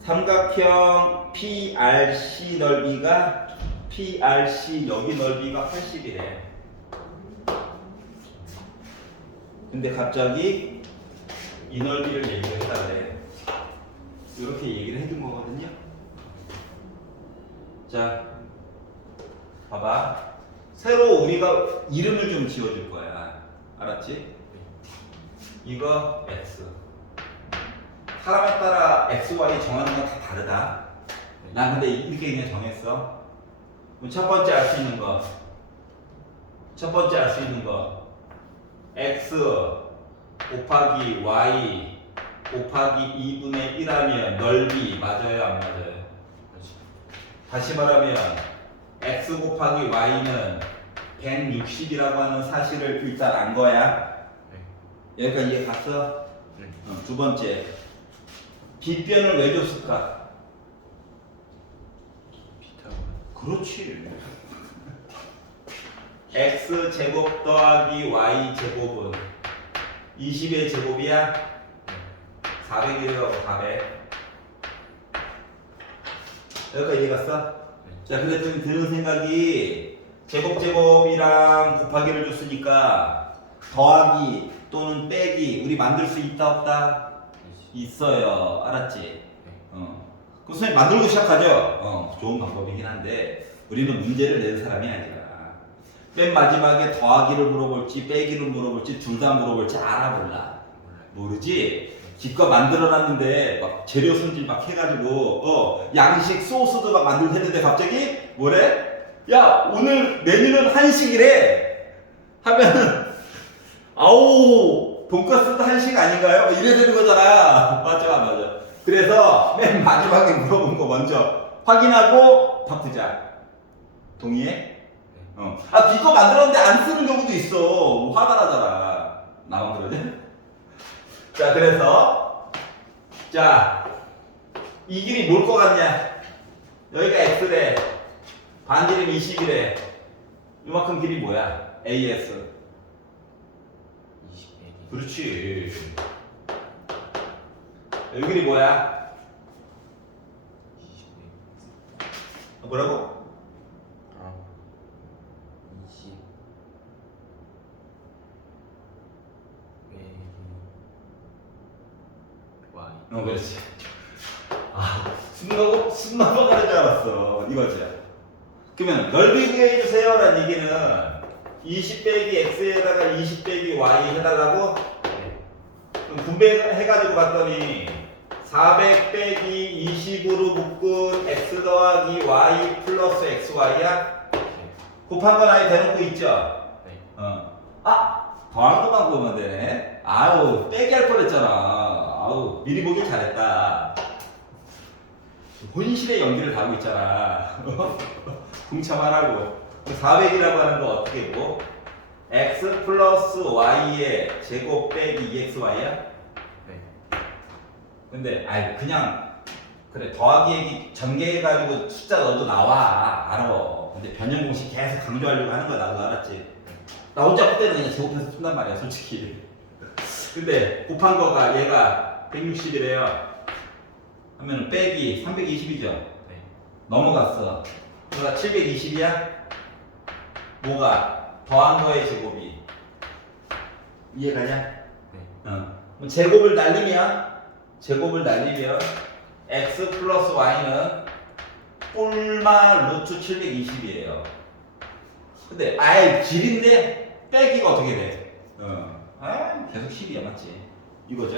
삼각형 PRC 넓이가 PRC 여기 넓이가 80이래. 근데 갑자기 이 넓이를 얘기를 했다 그래. 이렇게 얘기를 해준 거거든요. 자, 봐봐. 새로 우리가 이름을 좀 지어줄 거야. 알았지? 이거 X. 사람에 따라 X, Y 정하는 건 다 다르다. 난 근데 이렇게 그냥 정했어. 그럼 첫 번째 알 수 있는 거. X 곱하기 Y 곱하기 2분의 1하면 넓이 맞아요, 안 맞아요? 다시 말하면 X 곱하기 Y는 160이라고 하는 사실을 일단 안 거야. 여기까지 이해 갔어? 네. 두 번째, 빗변을 왜 줬을까? 비타고. 그렇지. X 제곱 더하기 Y 제곱은 20의 제곱이야? 400이라고 400. 여기까지 이해 갔어? 자, 그랬더니 드는 생각이 제곱이랑 곱하기를 줬으니까 더하기 또는 빼기 우리 만들 수 있다 없다? 있어요. 알았지? 그럼 선생님 만들고 시작하죠? 좋은 방법이긴 한데 우리는 문제를 낸 사람이 아니라 맨 마지막에 더하기를 물어볼지 빼기를 물어볼지 둘 다 물어볼지 알아 몰라? 모르지? 기껏 만들어놨는데 막 재료 손질 막 해가지고 양식 소스도 막 만들고 했는데 갑자기 뭐래? 야 오늘 메뉴는 한식이래 하면은 아우 돈가스도 한식 아닌가요? 이래야 되는 거잖아. 맞아. 그래서 맨 마지막에 물어본 거 먼저 확인하고 바꾸자. 동의해? 기껏 만들었는데 안 쓰는 경우도 있어. 뭐 화가 나잖아. 나만 그러지? 자, 그래서 이 길이 뭘 것 같냐? 여기가 X래. 반지름 20이래. 이만큼 길이 뭐야? AS. 20. 그렇지. 여기 길이 뭐야? 20. 뭐라고? 20. Y. 그렇지. 숨 넘어가는 줄 알았어. 이거지. 그러면 넓이 구해주세요 라는 얘기는 20 빼기 x에다가 20 빼기 y 해달라고? 그럼 분배해가지고 봤더니 400 빼기 20으로 묶은 x 더하기 y 플러스 xy야? 곱한 건 아예 대놓고 있죠? 더한 것만 보면 되네. 아유 빼기 할 뻔했잖아. 아우 미리 보길 잘했다. 혼신의 연기를 다하고 있잖아. 궁참하라고. 400이라고 하는 거 어떻게 보? x 플러스 y의 제곱 빼기 2xy야? 네. 근데 아이 그냥 그래 더하기 얘기 전개해가지고 숫자 넣어도 나와 알아. 근데 변형 공식 계속 강조하려고 하는 거야. 나도 알았지. 나 혼자 그때는 그냥 제곱해서 푼단 말이야 솔직히. 근데 곱한 거가 얘가 160이래요 하면 빼기 320이죠. 네. 넘어갔어. 그러니까 720이야? 뭐가? 더한 거의 제곱이. 이해가냐? 네. 그럼 제곱을 날리면 x 플러스 y는 뿔마 루트 720이에요. 근데 아예 길인데 빼기가 어떻게 돼? 계속 10이야 맞지? 이거죠?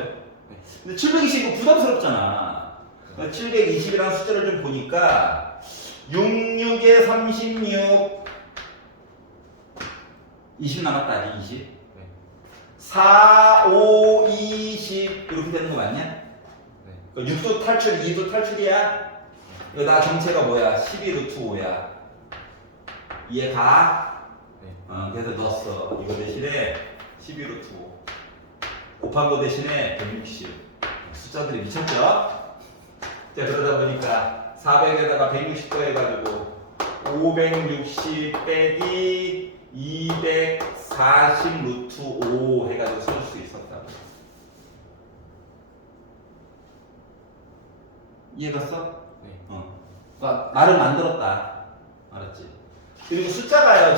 근데 720은 부담스럽잖아. 720이라는 숫자를 좀 보니까 66에 36 20 남았다 아직 20 네. 4, 5, 20 이렇게 되는 거 맞냐? 네. 6도 탈출, 2도 탈출이야? 이거 나 정체가 뭐야? 12 루트 5야 이해가? 네. 그래서 넣었어. 이거 대신에 12 루트 5 곱한 거 대신에 160 숫자들이 미쳤죠? 자 그러다 보니까 400에다가 160 더해가지고 560 빼기 240 루트 5 해가지고 쓸 수 있었다고. 이해갔어? 네. 그러니까 나를 만들었다. 알았지? 그리고 숫자가요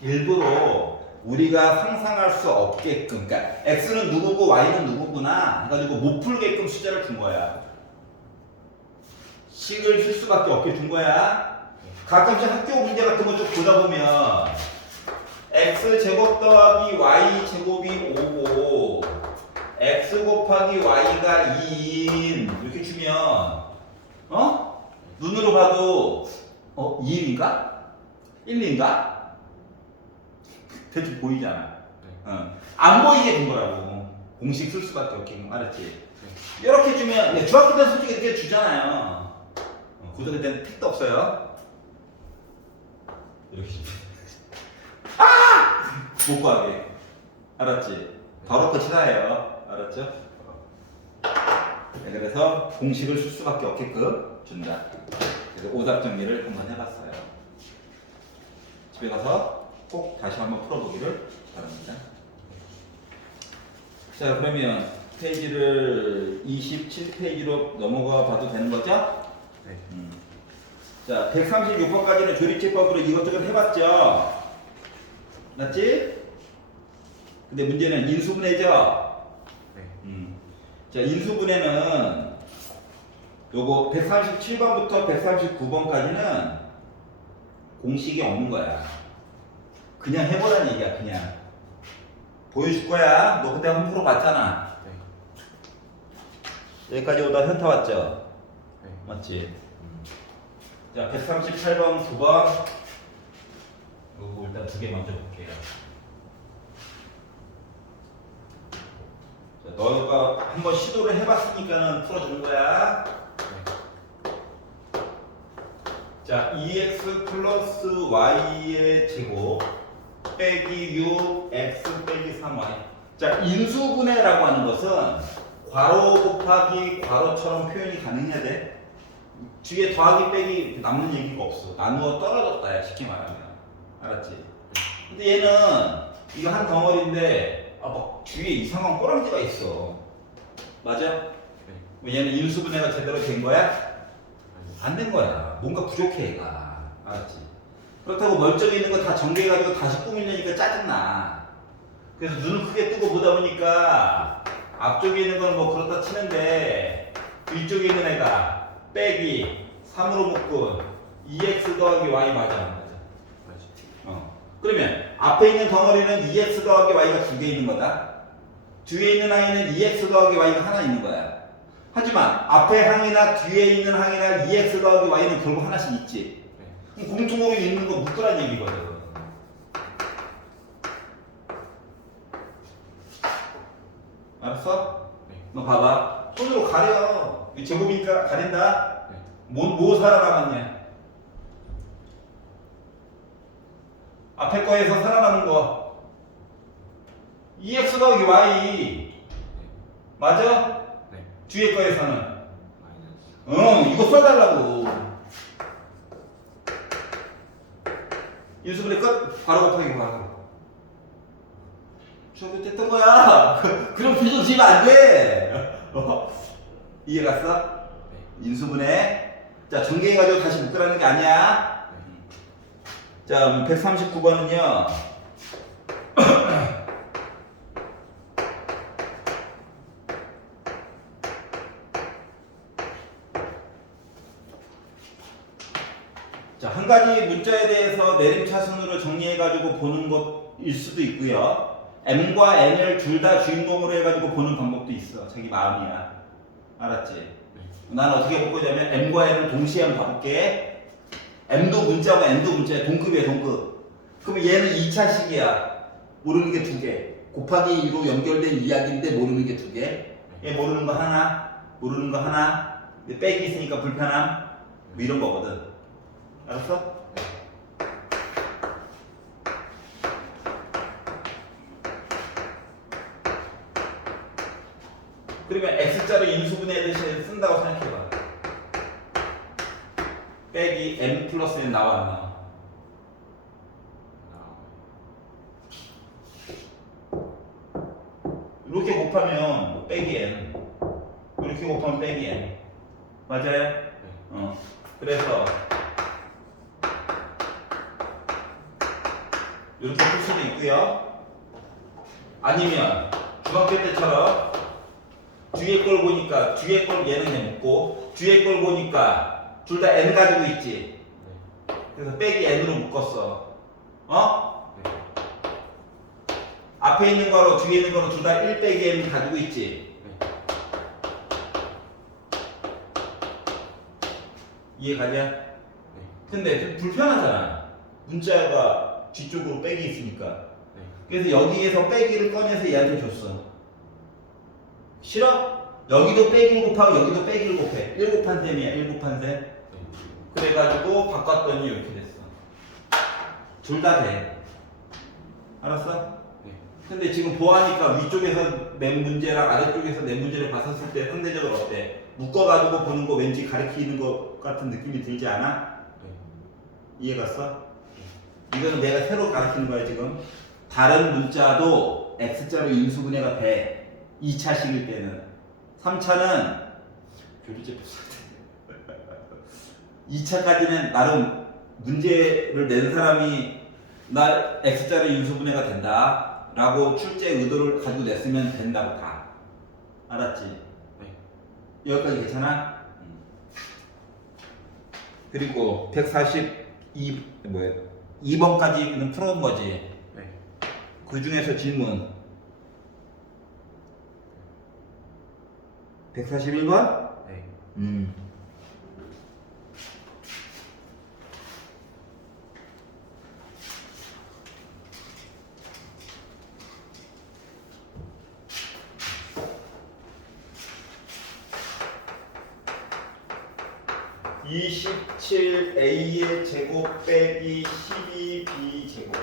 일부러 우리가 상상할 수 없게끔, 그러니까 x는 누구고 y는 누구구나 해가지고 못 풀게끔 숫자를 준 거야. 식을 쓸 수밖에 없게 준 거야. 가끔씩 학교 문제 같은 거 쭉 보다 보면 x 제곱 더하기 y 제곱이 5고 x 곱하기 y가 2인 이렇게 주면 눈으로 봐도 2인가? 1인가? 대충 보이잖아. 안 보이게 준 거라고. 공식 쓸 수밖에 없게. 알았지? 이렇게 주면 중학교 때 솔직히 이렇게 주잖아요. 고등학교 때는 택도 없어요. 이렇게 주면 못 구하게. 알았지? 더럽고 치사해요. 알았죠? 네, 그래서 공식을 쓸 수밖에 없게끔 준다. 그래서 오답 정리를 한번 해봤어요. 집에 가서 꼭 다시 한번 풀어보기를 바랍니다. 자, 그러면 페이지를 27페이지로 넘어가 봐도 되는 거죠? 네. 자, 136번까지는 조립제법으로 이것저것 해봤죠? 맞지? 근데 문제는 인수분해죠? 네. 자, 인수분해는 요거 137번부터 139번까지는 공식이 없는 거야. 그냥 해보라는 얘기야, 그냥. 보여줄 거야. 너 그때 한번 풀어봤잖아. 네. 여기까지 오다 현타 왔죠? 네. 맞지? 자, 138번 9번. 요거 일단 두 개 먼저 볼게요. 자, 너가 한번 시도를 해봤으니까는 풀어주는 거야. 자, 2x 플러스 y의 제곱 빼기 6x 빼기 3y. 자, 인수분해라고 하는 것은 괄호 곱하기 괄호처럼 표현이 가능해야 돼. 뒤에 더하기 빼기 남는 얘기가 없어. 나누어 떨어졌다야 쉽게 말하면. 알았지? 근데 얘는 이거 한 덩어리인데 막 뒤에 이상한 꼬랑지가 있어. 맞아? 뭐 얘는 인수분해가 제대로 된 거야? 안 된 거야. 뭔가 부족해 얘가. 알았지? 그렇다고 멀쩡히 있는 거 다 전개해가지고 다시 꾸미려니까 짜증나. 그래서 눈을 크게 뜨고 보다 보니까 앞쪽에 있는 건 뭐 그렇다 치는데 뒤쪽에 있는 애가 빼기 3으로 묶은 2x 더하기 y 맞아 안 맞아? 그러면 앞에 있는 덩어리는 2x 더하기 y가 두 개 있는 거다. 뒤에 있는 항에는 2x 더하기 y가 하나 있는 거야. 하지만 앞에 항이나 뒤에 있는 항이나 2x 더하기 y는 결국 하나씩 있지. 그럼 공통으로 있는 거 묶으란 얘기거든. 알았어? 네. 너 봐봐. 손으로 가려. 이 제곱이니까 가린다. 네. 뭐 살아남았냐? 앞에 거에서 살아남은 거. EX 더하기 Y. 맞아? 네. 뒤에 거에서는. 마이너스. 이거 써달라고. 인수분해 끝. 바로 곱하기 바로. 저거 됐던 거야. 그럼 표정 지면 안 돼. 이해 갔어? 네. 인수분해. 자, 전개해가지고 다시 묶으라는 게 아니야. 네. 자, 139번은요. 자, 한 가지 문자에 대해서 내림차순으로 정리해가지고 보는 것일 수도 있고요. M과 N을 둘 다 주인공으로 해가지고 보는 방법도 있어. 자기 마음이야. 알았지? 네. 난 어떻게 볼 거냐면 M과 N을 동시에 한번 봐볼게. M도 문자고 N도 문자야. 동급이야, 동급. 그러면 얘는 2차식이야. 모르는 게 2개. 곱하기 2로 연결된 이야기인데 모르는 게 2개. 얘 모르는 거 하나, 모르는 거 하나. 근데 빼기 있으니까 불편함. 뭐 이런 거거든. 알았어? 그러면 X자로 인수분해 대신 쓴다고 생각해봐. 빼기 M 플러스 N 나와 안 나와? 이렇게 곱하면 빼기 N, 이렇게 곱하면 빼기 N. 맞아요? 네. 그래서 이렇게 풀 수도 있고요. 아니면 중학교 때처럼 뒤에 걸 보니까 뒤에 걸 얘는 해먹고 뒤에 걸 보니까 둘 다 N 가지고 있지. 네. 그래서 빼기 N으로 묶었어. 네. 앞에 있는 거로 뒤에 있는 거로 둘 다 1 빼기 N 가지고 있지. 네. 이해 가냐? 네. 근데 좀 불편하잖아. 문자가 뒤쪽으로 빼기 있으니까. 네. 그래서 여기에서 빼기를 꺼내서 얘한테 줬어. 싫어? 여기도 빼기를 곱하고 여기도 빼기를 곱해. 1 곱한 셈이야. 1 곱한 셈. 네. 그래가지고 바꿨더니 이렇게 됐어. 둘 다 돼. 알았어? 네. 근데 지금 보아하니까 위쪽에서 낸 문제랑 아래쪽에서 낸 문제를 봤었을 때 상대적으로 어때? 묶어가지고 보는 거 왠지 가리키는 것 같은 느낌이 들지 않아? 네. 이해 갔어? 이거는 내가 새로 가르치는 거야 지금. 다른 문자도 X자로 인수분해가 돼. 2차식일 때는. 3차는 교류제 표시할 때. 2차까지는 나름 문제를 낸 사람이 나 X자로 인수분해가 된다 라고 출제 의도를 가지고 냈으면 된다고 다. 알았지? 네. 여기까지 괜찮아? 그리고 142 뭐야? 2번까지는 풀어온 거지. 네. 그 중에서 질문 141번? 네. (27a의) 제곱 빼기 (12b) 제곱.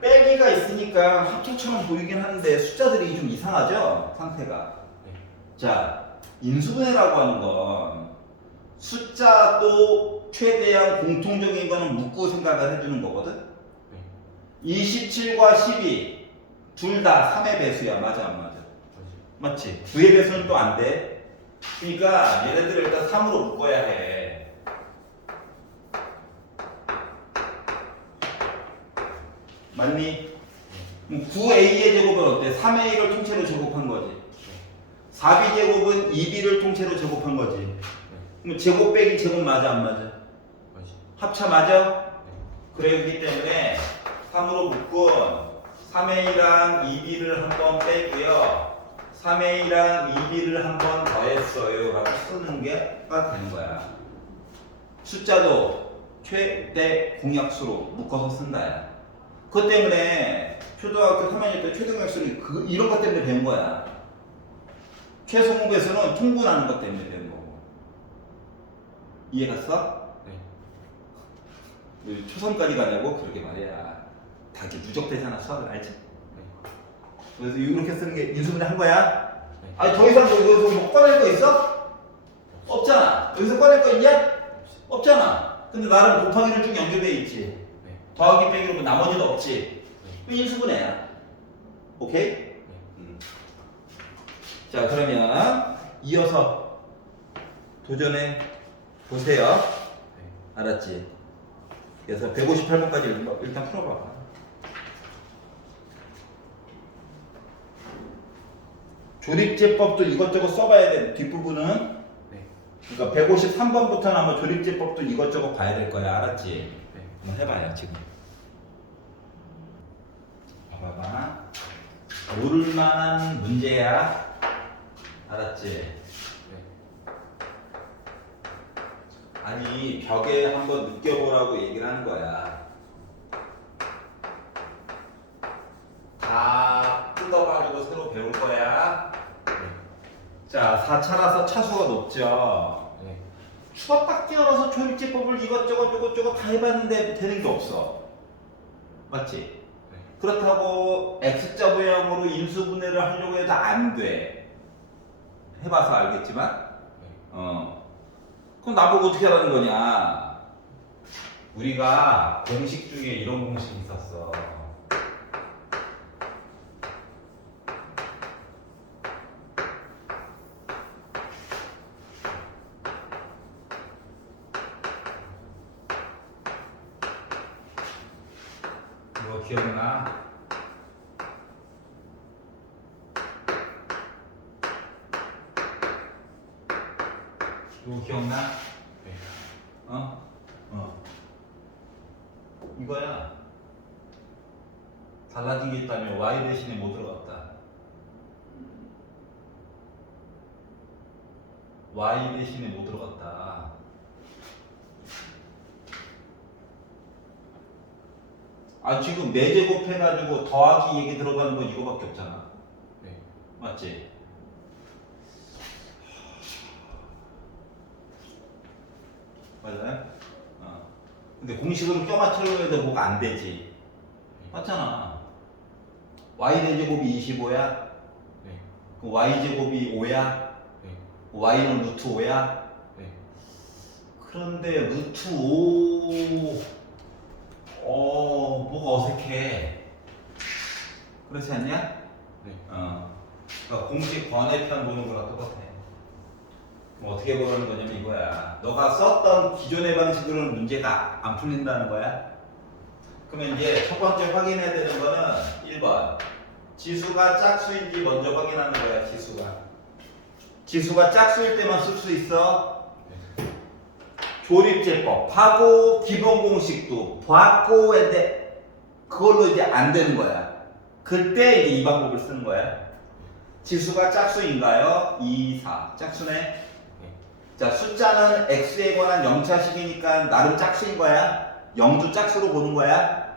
빼기가 있으니까 합쳐처럼 보이긴 하는데 숫자들이 좀 이상하죠? 상태가. 네. 자, 인수분해라고 하는 건 숫자도 최대한 공통적인 거는 묻고 생각을 해주는 거거든? 네. 27과 12 둘 다 3의 배수야. 맞아 안 맞아? 맞지. 맞지? 9의 배수는 또 안 돼. 그러니까 얘네들을 일단 3으로 묶어야 해. 맞니? 9a의 제곱은 어때? 3a를 통째로 제곱한 거지. 4b 제곱은 2b를 통째로 제곱한 거지. 네. 그럼 제곱 빼기 제곱 맞아 안 맞아? 맞지. 합차 맞아? 네. 그러기 때문에 3으로 묶은 3a랑 2b를 한번 빼고요. 3a랑 2b를 한번 더했어요 라고 쓰는 게가 되는 거야. 숫자도 최대 공약수로 묶어서 쓴다야. 그것 때문에 초등학교 3학년 때 최대 공약수를 이런 것 때문에 배운 거야. 최소 배수는 통분하는 것 때문에 되는 거고. 이해 갔어? 네. 왜 초선까지 가냐고? 그러게 말이야. 닭이 누적되잖아, 수학을 알지? 네. 그래서 이렇게 쓰는 게 인수분해 한 거야? 네. 아니 더 이상 너 여기서 뭐 꺼낼 거 있어? 없잖아. 여기서 꺼낼 거 있냐? 없잖아. 근데 나름 곱하기는 쭉 연결돼 있지. 네. 더하기 빼기로 뭐 나머지도 없지. 네. 그 인수분해야. 오케이? 네. 자 그러면 이어서 도전해 보세요. 네. 알았지? 그래서 158번까지 일단 풀어봐. 조립제법도 이것저것 써봐야 돼. 뒷부분은. 네. 그러니까 153번부터는 아마 조립제법도 이것저것 봐야 될 거야. 알았지? 네. 한번 해봐요 지금. 봐봐. 모를만한 문제야. 알았지? 네. 아니 벽에 한번 느껴보라고 얘기를 하는 거야. 다 뜯어가지고 새로 배울 거야. 네. 자 4차라서 차수가 높죠. 네. 수가 딱 뛰어나서 조립제법을 이것저것 다 해봤는데 되는 게 없어. 맞지? 네. 그렇다고 X자 모양으로 인수분해를 하려고 해도 안 돼. 해봐서 알겠지만. 네. 그럼 나보고 어떻게 하라는 거냐? 우리가 공식 중에 이런 공식이 있었어. 이거 기억나? 이거 기억나? 네. 이거야. 달라진 게 있다면 y 대신에 뭐 들어갔다? y 대신에 뭐 들어갔다? 아 지금 4제곱 해가지고 더하기 얘기 들어가는 건 이거밖에 없잖아. 네. 맞지? 맞아요? 근데 공식으로 껴맞추려고 해도 뭐가 안 되지. 맞잖아. y 대제곱이 25야. 네. 그 y 제곱이 5야. 네. y는 루트 5야. 네. 그런데 루트 5 뭐가 어색해. 그렇지 않냐? 네. 그러니까 공식 번외편 보는 거랑 똑같아. 뭐 어떻게 보는 거냐면 이거야. 너가 썼던 기존의 방식으로는 문제가 안 풀린다는 거야. 그러면 이제 첫 번째 확인해야 되는 거는 1번. 지수가 짝수인지 먼저 확인하는 거야, 지수가. 지수가 짝수일 때만 쓸 수 있어. 조립제법 하고 기본 공식도 봤고 했는데 그걸로 이제 안 되는 거야. 그때 이제 이 방법을 쓰는 거야. 지수가 짝수인가요? 2, 4. 짝수네. 자, 숫자는 x에 관한 0차식이니까 나름 짝수인 거야. 0도 짝수로 보는 거야.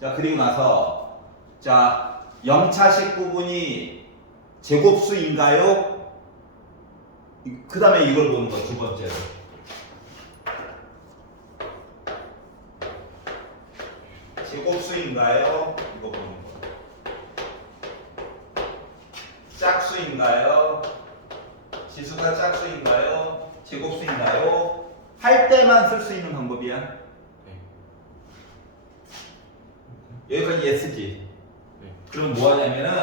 자, 그리고 나서 자, 0차식 부분이 제곱수인가요? 그 다음에 이걸 보는 거야, 두 번째로. 제곱수인가요? 이거 보는 거. 짝수인가요? 지수가 짝수인가요? 제곱수인가요? 할 때만 쓸 수 있는 방법이야. 네. 여기까지 예스지. 네. 그럼 뭐 하냐면은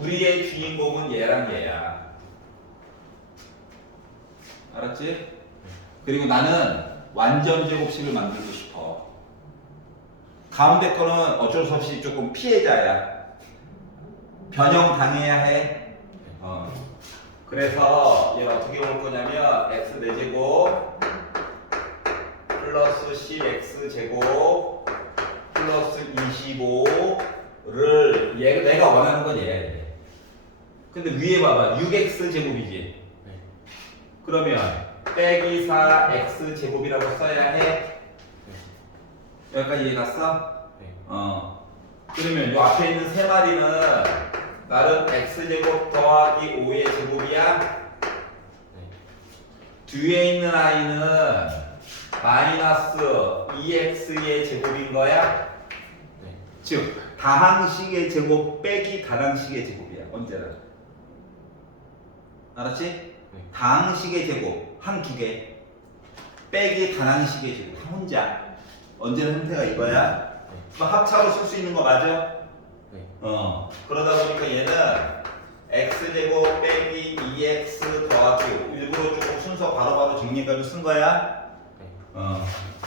우리의 주인공은 얘랑 얘야. 알았지? 그리고 나는 완전 제곱식을 만들고 싶어. 가운데 거는 어쩔 수 없이 조금 피해자야. 변형 당해야 해. 그래서 얘가 어떻게 볼 거냐면 x 4제곱 플러스 cx 제곱 플러스 25를 내가 원하는 건 얘야. 근데 위에 봐봐 6x 제곱이지. 네. 그러면 빼기 4x 제곱이라고 써야 해. 네. 여기까지 이해 갔어? 네. 그러면 요 앞에 있는 세 마리는 나는 x제곱 더하기 5의 제곱이야. 네. 뒤에 있는 i는 마이너스 2x의 제곱인 거야. 네. 즉 다항식의 제곱 빼기 다항식의 제곱이야. 언제나. 알았지? 네. 다항식의 제곱 한 두 개 빼기 다항식의 제곱 한 혼자. 언제나 형태가 이거야. 그럼 합차로 쓸 수 있는 거 맞아? 네. 그러다 보니까 얘는 x제곱 빼기 2x 더하기 5. 일부러 조금 순서 바로바로 정리해가지고 쓴 거야. 네.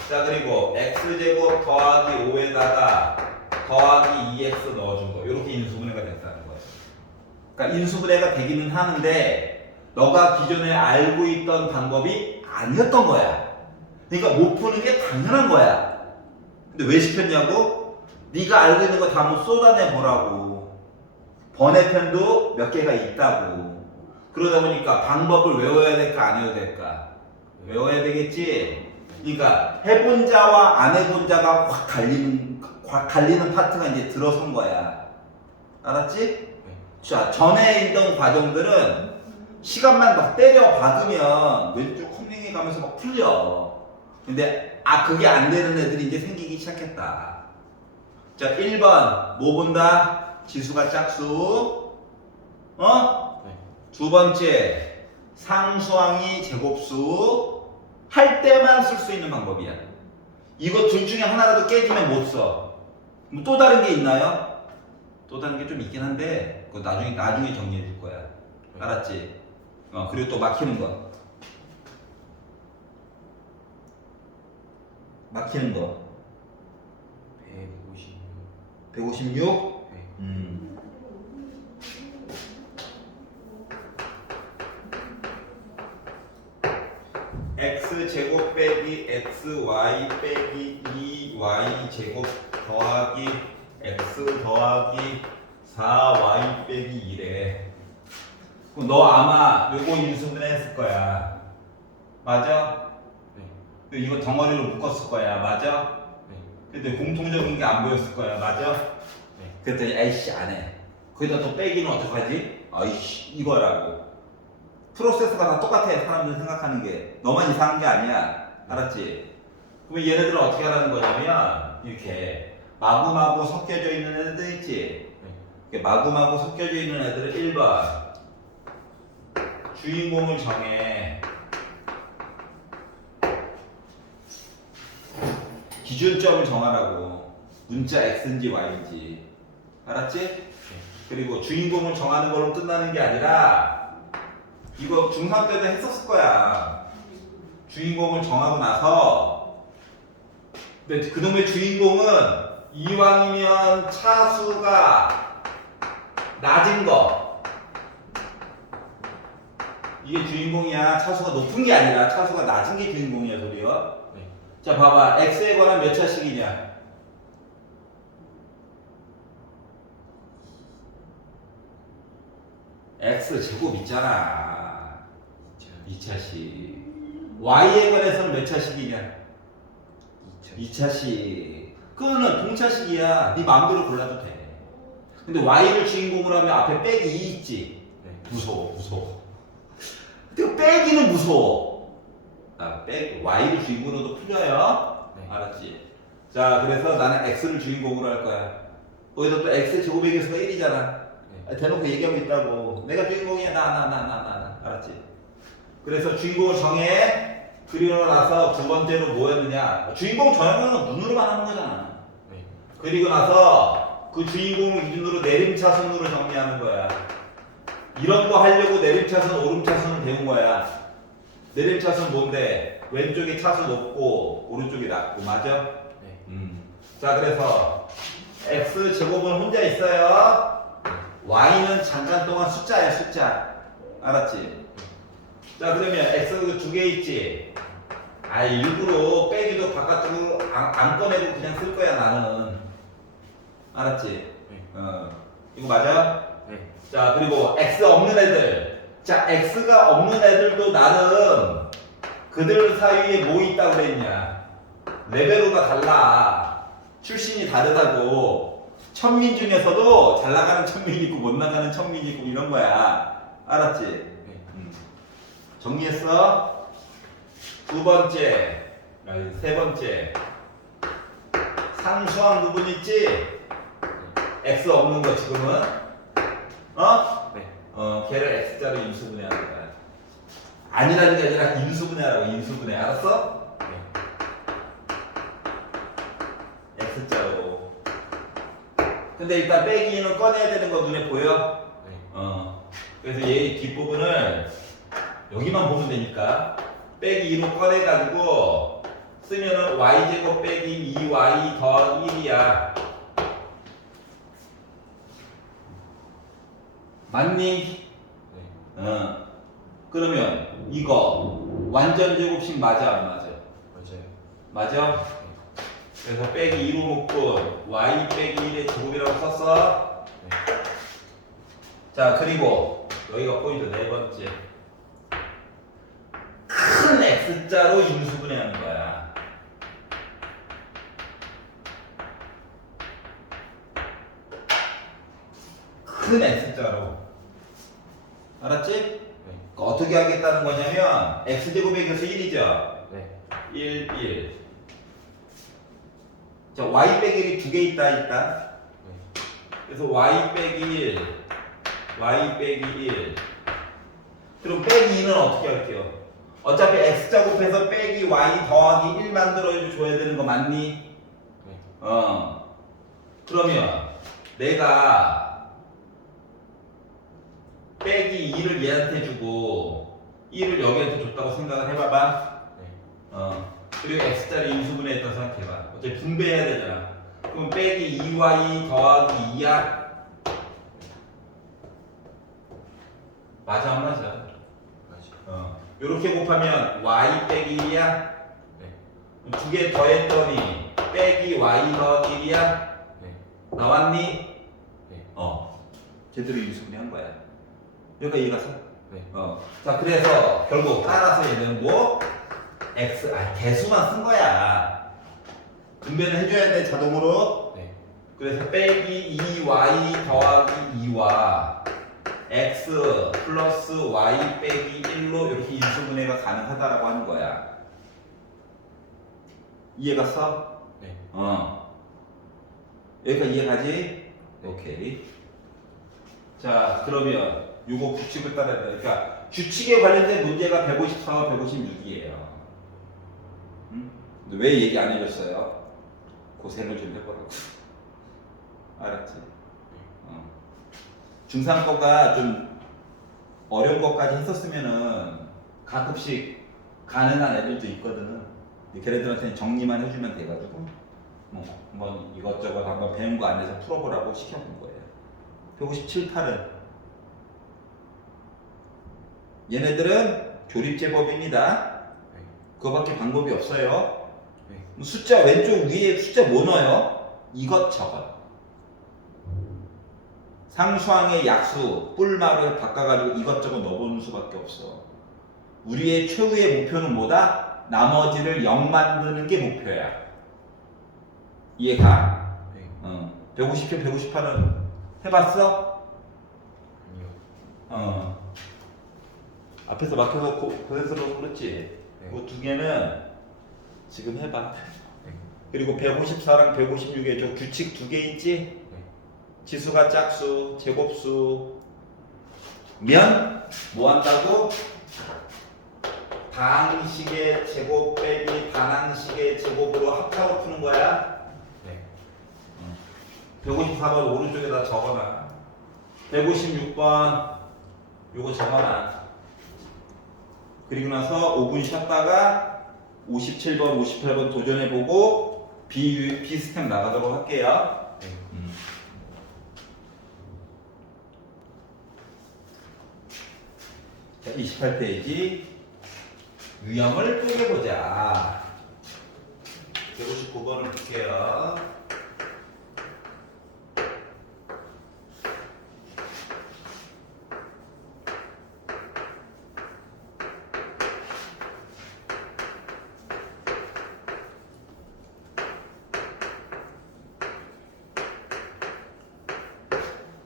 자, 그리고 x제곱 더하기 5에다가 더하기 2x 넣어준 거. 이렇게 인수분해가 됐다는 거야. 그러니까 인수분해가 되기는 하는데 너가 기존에 알고 있던 방법이 아니었던 거야. 그러니까 못 푸는 게 당연한 거야. 근데 왜 시켰냐고? 네가 알고 있는 거 다 한번 쏟아내 보라고. 번외편도 몇 개가 있다고. 그러다 보니까 방법을 외워야 될까 안 외워야 될까? 외워야 되겠지. 그러니까 해본 자와 안 해본 자가 확 갈리는 파트가 이제 들어선 거야. 알았지? 네. 자, 전에 있던 과정들은 시간만 막 때려 박으면 왼쪽 컴링해 가면서 막 풀려. 근데 그게 안 되는 애들이 이제 생기기 시작했다. 자, 1번 뭐 본다? 지수가 짝수. 네. 두 번째 상수항이 제곱수. 할 때만 쓸 수 있는 방법이야. 이거 둘 중에 하나라도 깨지면 못 써. 뭐 또 다른 게 있나요? 또 다른 게 좀 있긴 한데 그거 나중에 정리해 줄 거야. 알았지? 그리고 또 막히는 거. 막히는 거. 156. 156? 네. x제곱 빼기 xy 빼기 2y 제곱 더하기 x 더하기 4y 빼기 2래. 그럼 너 아마 요거 인수분해 했을 거야. 맞아? 네. 이거 덩어리로 묶었을 거야. 맞아? 네. 근데 공통적인 게 안 보였을 거야. 맞아? 네. 그랬더니 아이씨 안 해. 거기다 또 빼기는 어떡하지? 아이씨 이거라고. 프로세스가 다 똑같아. 사람들 생각하는 게. 너만 이상한 게 아니야. 알았지? 그러면 얘네들은 어떻게 하라는 거냐면 이렇게 마구마구 섞여져 있는 애들 있지? 네. 이렇게 마구마구 섞여져 있는 애들은 1번 주인공을 정해. 기준점을 정하라고. 문자 x인지 y인지. 알았지? 네. 그리고 주인공을 정하는 걸로 끝나는 게 아니라 이거 중3 때도 했었을 거야. 주인공을 정하고 나서 근데 그놈의 주인공은 이왕이면 차수가 낮은 거. 이게 주인공이야. 차수가 높은 게 아니라 차수가 낮은 게 주인공이야 소리요. 네. 자 봐봐. x에 관한 몇 차식이냐? x 제곱 있잖아. 2차식. y에 관해서는 몇 차식이냐? 2차식. 그거는 동차식이야. 네 마음대로 골라도 돼. 근데 y를 주인공으로 하면 앞에 빼기 2 있지? 네. 무서워. 근데 빼기는 무서워. y를 주인공으로도 풀려요. 네. 알았지? 자, 그래서 나는 x를 주인공으로 할 거야. 거기서 또 x 제곱의 개수가 1이잖아. 네. 대놓고 얘기하고 있다고. 내가 주인공이야. 나. 알았지? 그래서 주인공을 정해. 그리고 나서 두 번째로 뭐였느냐? 주인공 정하는 건 눈으로만 하는 거잖아. 네. 그리고 나서 그 주인공을 기준으로 내림차순으로 정리하는 거야. 이런 거 하려고 내림차순, 오름차순을 배운 거야. 내림차순 뭔데? 왼쪽에 차수 높고 오른쪽이 낮고. 맞아? 네. 자, 그래서 x 제곱은 혼자 있어요. y는 잠깐 동안 숫자야, 숫자. 알았지? 자, 그러면 x 두 개 있지? 일부러 빼기도 바깥으로 안 꺼내고 그냥 쓸 거야, 나는. 알았지? 네. 이거 맞아? 네. 자, 그리고 x 없는 애들. 자, x가 없는 애들도 나름 그들 사이에 뭐 있다고 그랬냐? 레벨로가 달라. 출신이 다르다고. 천민 중에서도 잘 나가는 천민이 있고 못 나가는 천민이 있고 이런 거야. 알았지? 네. 정리했어? 두 번째, 아니, 세 번째. 상수항 부분 있지? x 없는 거 지금은? 어? 네. 걔를 x자로 인수분해하는 거야. 아니라는 게 아니라 인수분해하라고, 인수분해. 알았어? 네. x자로. 근데 일단 빼기 2는 꺼내야 되는 거 눈에 보여? 네. 그래서 얘 뒷부분을 여기만 보면 되니까 빼기 2로 꺼내가지고 쓰면은 y제곱 빼기 2y 더 1이야. 맞니? 네. 그러면 이거 완전 제곱식 맞아 안 맞아? 맞아요. 맞아? 그래서 빼기 2로 묶고 y 빼기 1의 제곱이라고 썼어. 네. 자, 그리고 여기가 포인트 네 번째. 큰 x자로 인수분해하는 거야. 큰 x자로. 알았지? 네. 어떻게 하겠다는 거냐면 x제곱의 교수 1이죠. 네. 1. 자, y 빼기 1이 두 개 있다 일단. 네. 그래서 y 빼기 1, y 빼기 1. 그럼 빼기 2는 어떻게 할게요? 어차피 x제곱해서 빼기 y 더하기 1 만들어줘야 되는 거 맞니? 네. 그러면 내가 빼기 2를 얘한테 주고 1을 여기한테 줬다고 생각을 해봐봐. 네. 그리고 x자리 인수분해했다고 생각해봐. 어차피 분배해야 되잖아. 그럼 빼기 2y 더하기 2야? 맞아 안 맞아? 맞아요. 이렇게 곱하면 y 빼기 1이야? 네. 두 개 더했더니 빼기 y 더하기 1이야? 네. 나왔니? 네. 제대로 인수분해한 거야. 여기가 이해갔어? 네. 자, 그래서 결국 따라서 얘는 뭐 개수만 쓴 거야. 분배는 해줘야 돼 자동으로. 네. 그래서 빼기 2y 더하기 2와 x 플러스 y 빼기 1로 이렇게 인수분해가 가능하다라고 하는 거야. 이해갔어? 네. 여기가 이해가지? 네. 오케이. 자, 그러면 요거 규칙을 따라야 돼. 그러니까 규칙에 관련된 문제가 154와 156이에요. 근데 왜 얘기 안 해줬어요? 고생을 좀 해보라고. 알았지? 중3 거가 좀 어려운 것까지 했었으면은 가끔씩 가능한 애들도 있거든. 근데 걔네들한테는 정리만 해주면 돼가지고 뭐 한번 이것저것 한번 배운 거 안에서 풀어보라고 시켜본 거예요. 157, 8은 얘네들은 조립제법입니다. 네. 그거밖에 방법이 없어요. 네. 숫자 왼쪽 위에 숫자 뭐 넣어요? 이것저것. 상수항의 약수 뿔마로 바꿔가지고 이것저것 넣어보는 수밖에 없어. 우리의 최후의 목표는 뭐다? 나머지를 0 만드는 게 목표야. 이해가? 네. 157, 158은 해봤어? 아니요. 앞에서 막혀서 고생스러워서 그렇지? 네. 그 두 개는 지금 해봐. 네. 그리고 154랑 156에 저 규칙 두 개 있지? 네. 지수가 짝수, 제곱수 면 뭐 한다고? 방식의 제곱 빼기 반항식의 제곱으로 합하고 푸는 거야. 네. 154번 오른쪽에다 적어놔. 156번 요거 적어놔. 그리고 나서 5분 쉬었다가 57번, 58번 도전해보고 비스텝 나가도록 할게요. 네. 자, 28페이지 유형을 쪼개보자. 159번을 볼게요.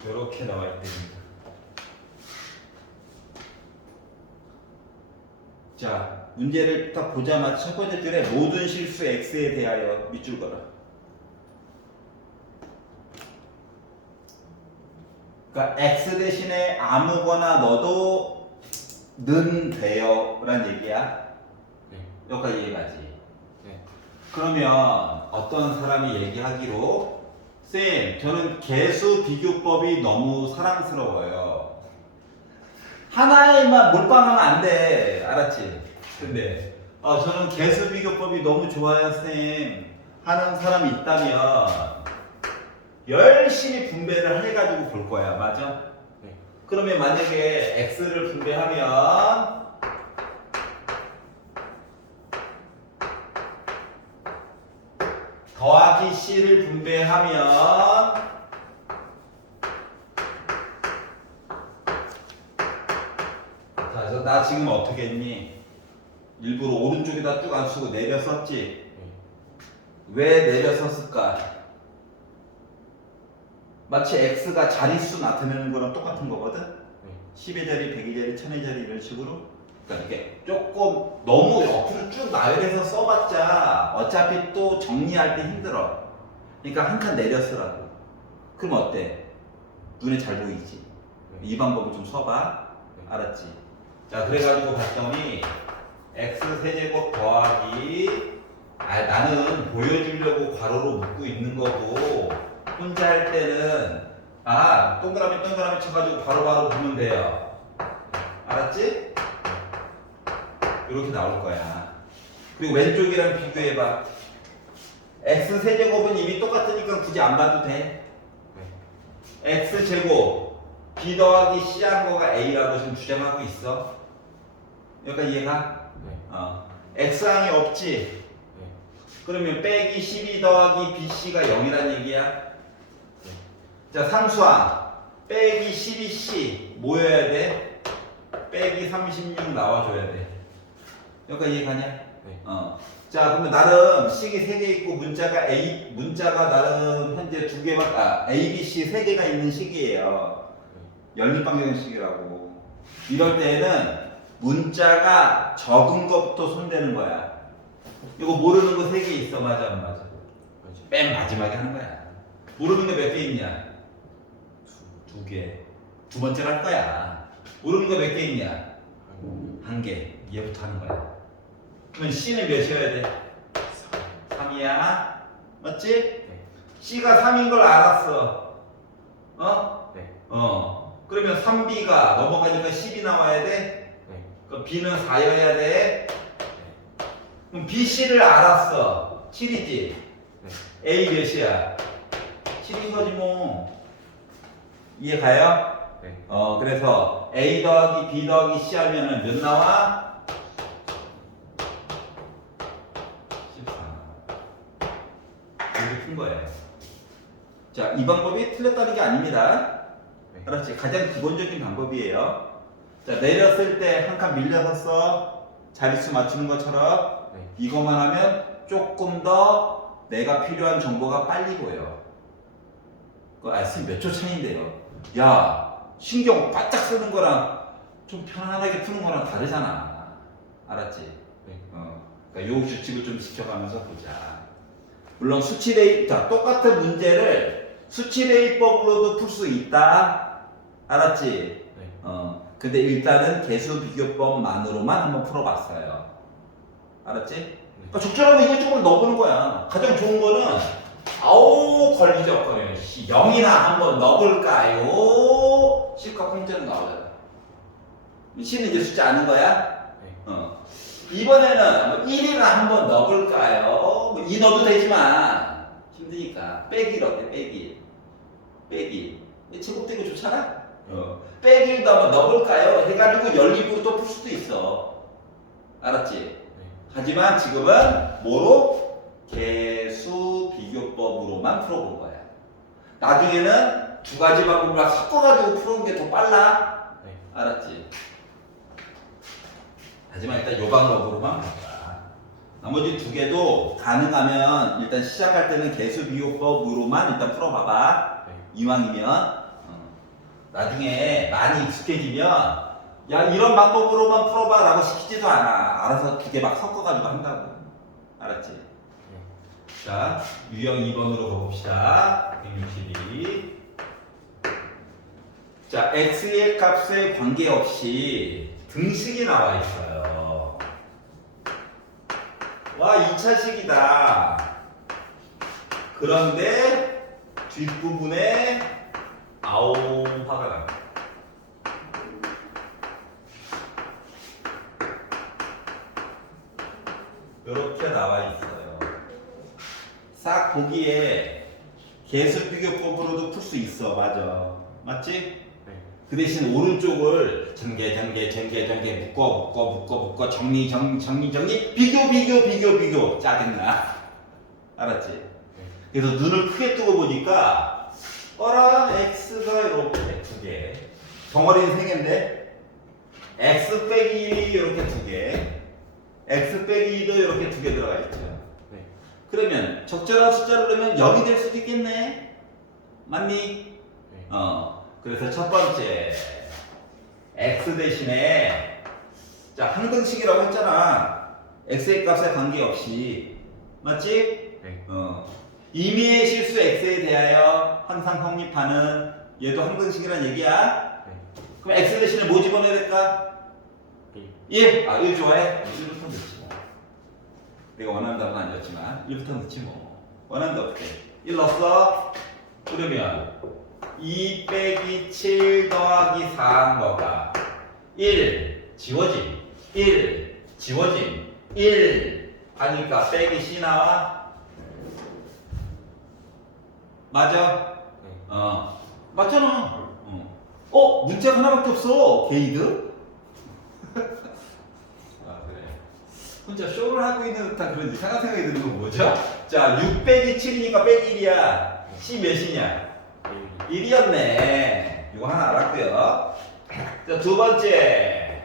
이렇게 나와 있답니다. 자, 문제를 딱 보자마자 첫 번째 줄에 모든 실수 x에 대하여 밑줄 걸어. 그러니까 x 대신에 아무거나 넣어도 는 돼요 라는 얘기야. 네. 여기까지 이해가지? 네. 그러면 어떤 사람이 얘기하기로 쌤, 저는 개수 비교법이 너무 사랑스러워요. 하나에만 몰빵하면 안 돼. 알았지? 근데 저는 개수 비교법이 너무 좋아요, 쌤. 하는 사람이 있다면 열심히 분배를 해가지고 볼 거야. 맞아? 네. 그러면 만약에 x를 분배하면 더하기 c를 분배하면 자, 그래서 나 지금 어떻게 했니? 일부러 오른쪽에다 쭉 안 쓰고 내려 썼지? 네. 왜 내려 썼을까? 마치 x가 자릿수 나타내는 거랑 똑같은 거거든? 네. 10의 자리, 100의 자리, 1000의 자리 이런 식으로. 그러니까 이게 조금 너무 옆으로 쭉 나열해서 써봤자 어차피 또 정리할 때 힘들어. 그러니까 한 칸 내려 쓰라고. 그럼 어때? 눈에 잘 보이지? 네. 이 방법을 좀 써봐. 네. 알았지? 자, 그래가지고 봤더니 x 세제곱 더하기 나는 보여주려고 괄호로 묶고 있는 거고 혼자 할 때는 동그라미 쳐가지고 바로바로 보면 돼요. 알았지? 이렇게 나올 거야. 그리고 왼쪽이랑 비교해봐. x 세제곱은 이미 똑같으니까 굳이 안 봐도 돼. 네. x 제곱 b 더하기 c 한 거가 a라고 지금 주장하고 있어. 여기까지 이해가? 네. x항이 없지? 네. 그러면 빼기 12 더하기 bc가 0이란 얘기야. 네. 자, 상수항 빼기 12c 뭐여야 돼? 빼기 36 나와줘야 돼. 여기까지 이해가냐? 네. 자, 그러면 나름 식이 3개 있고 문자가 나름 현재 2개만 A, B, C 3개가 있는 식이에요. 연립방정식이라고. 이럴 때는 문자가 적은 것부터 손대는 거야. 이거 모르는 거 3개 있어. 맞아 안 맞아? 맞아요. 맨 마지막에 하는 거야. 모르는 거 몇 개 있냐? 2개. 두 번째로 할 거야. 모르는 거 몇 개 있냐? 1개. 얘부터 하는 거야. 그러면 C는 몇이어야 돼? 3이야. 맞지? 네. C가 3인 걸 알았어. 네. 그러면 3B가 넘어가니까 10이 나와야 돼? 네. 그럼 B는 4여야 돼? 그럼 BC를 알았어. 7이지? 네. A 몇이야? 7인 거지 뭐. 이해 가요? 네. 그래서 A 더하기 B 더하기 C 하면은 몇 나와? 14. 이렇게 푼 거예요. 자, 이 방법이 틀렸다는 게 아닙니다. 네. 알았지? 가장 기본적인 방법이에요. 자, 내렸을 때 한 칸 밀려서 써. 자릿수 맞추는 것처럼 네. 이것만 하면 조금 더 내가 필요한 정보가 빨리 보여. 선생님 몇 초 차이인데요? 야, 신경 바짝 쓰는 거랑 좀 편안하게 푸는 거랑 다르잖아. 알았지? 네. 그러니까 요 규칙을 좀 지켜가면서 보자. 물론 수치대입, 똑같은 문제를 수치대입법으로도 풀 수 있다. 알았지? 네. 근데 일단은 개수 비교법만으로만 한번 풀어봤어요. 알았지? 그러니까 적절하면 이것저것 넣어보는 거야. 가장 좋은 거는 걸리적거려. 0이나 한번 넣어볼까요? 10과 공짜로 나오잖아. C는 이제 숫자 아는 거야? 네. 이번에는 1이나 한번 넣어볼까요? 2 넣어도 되지만 힘드니까 빼기를 어때? 빼기 제곱되고 좋잖아? 빼기도 한번 넣어볼까요? 해가지고 연립으로 또 풀 수도 있어. 알았지? 네. 하지만 지금은 뭐로? 개수 비교법으로만 풀어볼 거야. 나중에는 두 가지 방법을 섞어가지고 푸는 게 더 빨라. 네. 알았지? 하지만 일단 요 방법으로만 볼까. 나머지 두 개도 가능하면 일단 시작할 때는 개수 비교법으로만 일단 풀어봐봐. 네. 이왕이면. 나중에 많이 익숙해지면 야 이런 방법으로만 풀어봐 라고 시키지도 않아. 알아서 두 개 막 섞어가지고 한다고. 알았지? 자, 유형 2번으로 가봅시다. 162. 자, x의 값에 관계없이 등식이 나와 있어요. 와, 2차식이다. 그런데 뒷부분에 아오 화가 납니다. 이렇게 나와 있어요. 싹 보기에 개수 비교법으로도 풀 수 있어. 맞아. 맞지? 네. 그 대신 오른쪽을 전개 묶어 정리 비교 짜증나. 알았지? 네. 그래서 눈을 크게 뜨고 보니까 어라 x가 이렇게 두 개, 덩어리는 세 개인데 x 빼기 이렇게 두 개, x 빼기 2도 이렇게 두 개 들어가 있죠. 네. 그러면 적절한 숫자를 넣으면 0이 될 수도 있겠네. 맞니? 네. 그래서 첫 번째 x 대신에 자 항등식이라고 했잖아. x의 값에 관계없이. 맞지? 네. 임의의 실수 x에 대하여 항상 성립하는 얘도 항등식이란 얘기야. 네. 그럼 x 대신에 뭐 집어넣어야 될까? 1. 아, 1 좋아해? 1부터 넣지 뭐. 내가 원하는 답은 아니었지만 1부터 넣지 뭐. 원하는 데 없게. 1 넣었어? 그러면 2 빼기 7 더하기 4 너가 1 지워짐 1 지워짐 1 하니까 빼기 C 나와? 맞아? 네. 맞잖아. 문제가 하나밖에 없어. 게이드? 아, 그래. 혼자 쇼를 하고 있는 듯한 그런 이상한 생각이 드는 건 뭐죠? 자, 6 빼기 7이니까 빼기 1이야. C 몇이냐? 1이었네. 이거 하나 알았고요. 자, 두 번째.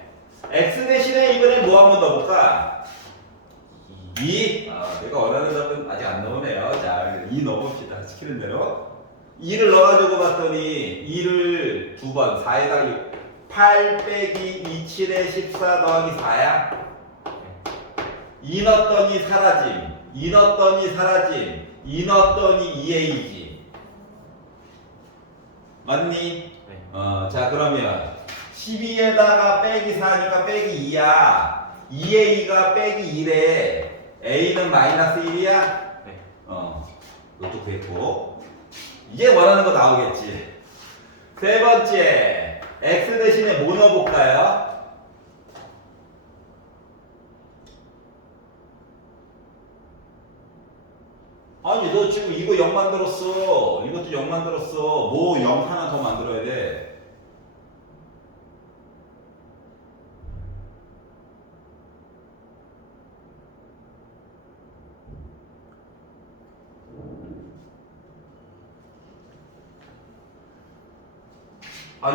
X 대신에 이번에 뭐 한번 넣어볼까? 2. 내가 원하는 답은 아직 안 넣으네요. 자, 2 넣어봅시다. 시키는 대로. 2를 넣어가지고 봤더니 2를 두 번 4에다가 8 빼기 2, 7에 14 더하기 4야. 2 넣었더니 사라짐. 2 넣었더니 사라짐. 2 넣었더니 2A이지. 맞니? 네. 자 그러면 12에다가 빼기 4니까 빼기 2야. 2A가 빼기 1에 A는 마이너스 1이야? 네. 이것도 구했고. 이제 원하는 거 나오겠지. 세 번째, x 대신에 뭐 넣어볼까요? 아니 너 지금 이거 0 만들었어. 이것도 0 만들었어. 뭐 0 하나 더 만들어야 돼.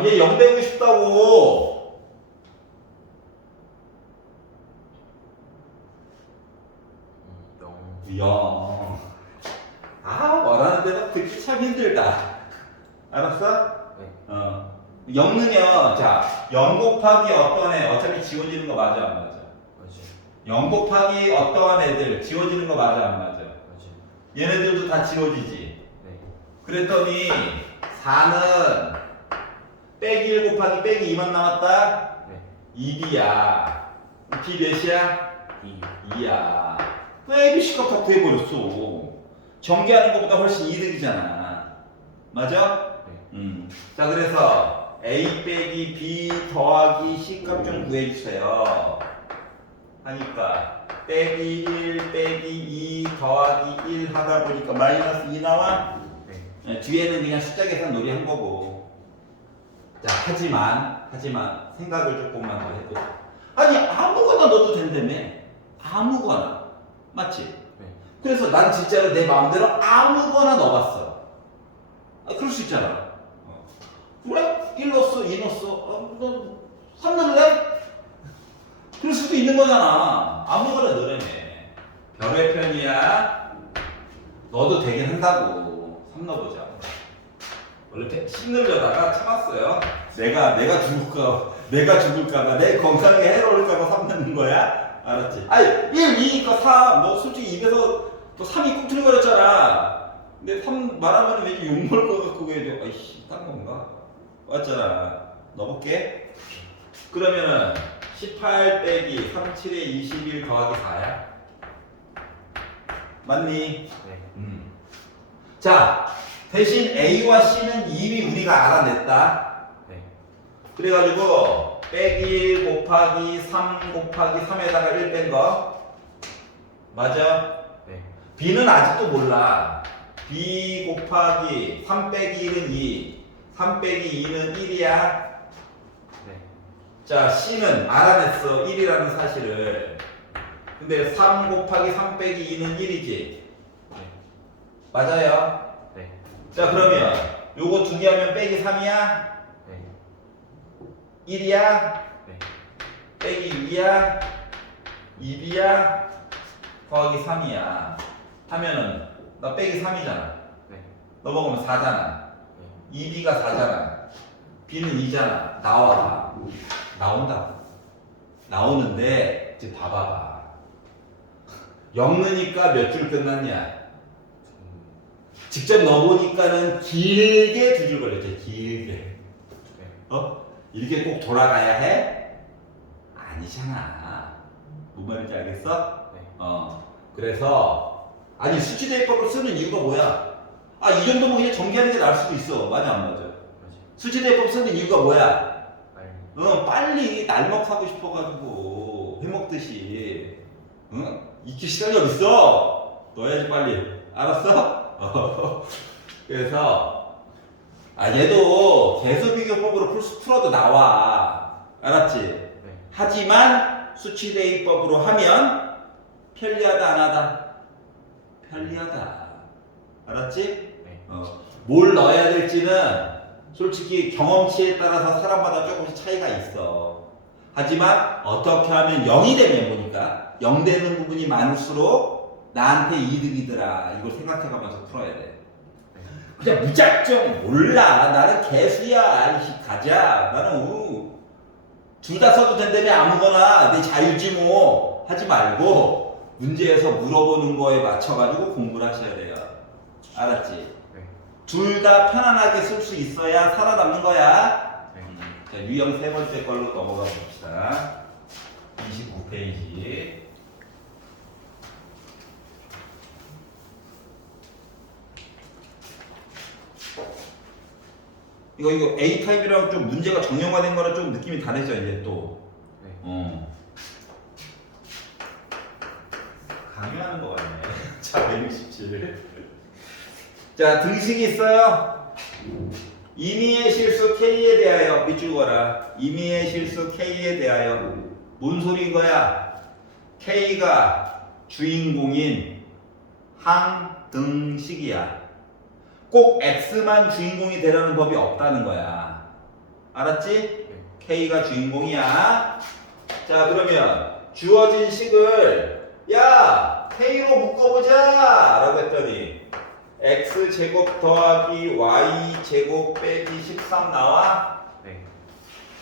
얘 0 되고 싶다고. 영. 원하는 대로 그렇게 참 힘들다. 알았어? 네. 0 넣으면, 자, 0 곱하기 어떤 애, 어차피 지워지는 거 맞아, 안 맞아? 맞지. 0 곱하기 어떠한 애들, 지워지는 거 맞아, 안 맞아? 맞지. 얘네들도 다 지워지지. 네. 그랬더니, 4는 빼기 1 곱하기 빼기 2만 남았다? 네. 2B야. B 몇이야? 2. 2야. 왜 ABC 값 다 구해버렸어? 전개하는 것보다 훨씬 이득이잖아. 맞아? 네. 자, 그래서 A 빼기 B 더하기 C 값 좀 구해주세요. 하니까 빼기 1 빼기 2 더하기 1 하다 보니까 마이너스 2 나와? 네. 뒤에는 그냥 숫자 계산 놀이 한 거고. 자, 하지만 생각을 조금만 더 해도 아니 아무거나 넣어도 된다며. 아무거나. 맞지? 네. 그래서 난 진짜로 내 마음대로 아무거나 넣어봤어. 그럴 수 있잖아. 그래? 1 넣었어, 2 넣었어. 너 3 넣을래? 그럴 수도 있는 거잖아. 아무거나 넣으라며. 별의 편이야. 넣어도 되긴 한다고. 3 넣어보자. 원래 심으려다가 참았어요. 내가 죽을까봐 내 건강에 해로울까봐 3 넣는 거야. 알았지? 아니 1, 2니까 3. 너 솔직히 입에서 또 3이 꿈틀거렸잖아. 근데 3 말하면 왠지 욕먹을 것 같고 왜 아이씨 딴 건가? 맞잖아. 넣어볼게. 그러면은 18 빼기 37에 21 더하기 4야. 맞니? 네. 자, 대신 A와 C는 이미 우리가 알아냈다. 네. 그래가지고 빼기 1 곱하기 3 곱하기 3에다가 1 뺀 거. 맞아? 네. B는 아직도 몰라. B 곱하기 3 빼기 1은 2. 3 빼기 2는 1이야. 네. 자, C는 알아냈어. 1이라는 사실을. 근데 3 곱하기 3 빼기 2는 1이지. 네. 맞아요? 네. 자, 그러면 요거 두 개 하면 빼기 3이야? 네. 1이야? 네. 빼기 2야? 2b야? 더하기 3이야. 하면은 나 빼기 3이잖아. 네. 너 먹으면 4잖아. 2b가 4잖아. b는 2잖아. 나온다. 나오는데 이제 봐봐봐. 0 넣으니까 몇 줄 끝났냐? 직접 넣어보니까는 길게 2줄 걸렸지. 길게. 네. 이렇게 꼭 돌아가야 해? 아니잖아. 뭔 말인지 알겠어? 네. 그래서 아니 수치대입법을 쓰는 이유가 뭐야? 이 정도면 그냥 정리하는 게 나을 수도 있어. 맞아 안 맞아? 그렇지. 수치대입법 쓰는 이유가 뭐야? 빨리. 빨리 날먹하고 싶어가지고 해먹듯이. 익힐 시간이 어딨어? 넣어야지 빨리. 알았어? 그래서 얘도 계수비교법으로 풀어도 나와. 알았지? 네. 하지만 수치대입법으로 하면 편리하다 안 하다? 편리하다. 알았지? 네. 뭘 넣어야 될지는 솔직히 경험치에 따라서 사람마다 조금씩 차이가 있어. 하지만 어떻게 하면 0이 되면 보니까 0 되는 부분이 많을수록 나한테 이득이더라. 이걸 생각해가면서 풀어야 돼. 그냥 무작정 몰라. 나는 개수야. 이씨 가자. 나는 둘 다 써도 된다며 아무거나 내 자유지 뭐 하지 말고 문제에서 물어보는 거에 맞춰가지고 공부를 하셔야 돼요. 알았지? 네. 둘 다 편안하게 쓸 수 있어야 살아남는 거야. 네. 자, 유형 세 번째 걸로 넘어가 봅시다. 29페이지. 이거 A 타입이랑 좀 문제가 정형화된 거랑 좀 느낌이 다르죠 이제 또. 네. 강요하는 거 같네. 자, 167. 자, 등식이 있어요. 임의의 실수 K에 대하여 밑줄 거라. 임의의 실수 K에 대하여 뭔 소리인 거야? K가 주인공인 항등식이야. 꼭 X만 주인공이 되라는 법이 없다는 거야. 알았지? K가 주인공이야. 자, 그러면 주어진 식을 야, K로 묶어보자 라고 했더니 X제곱 더하기 Y제곱 빼기 13 나와. 네.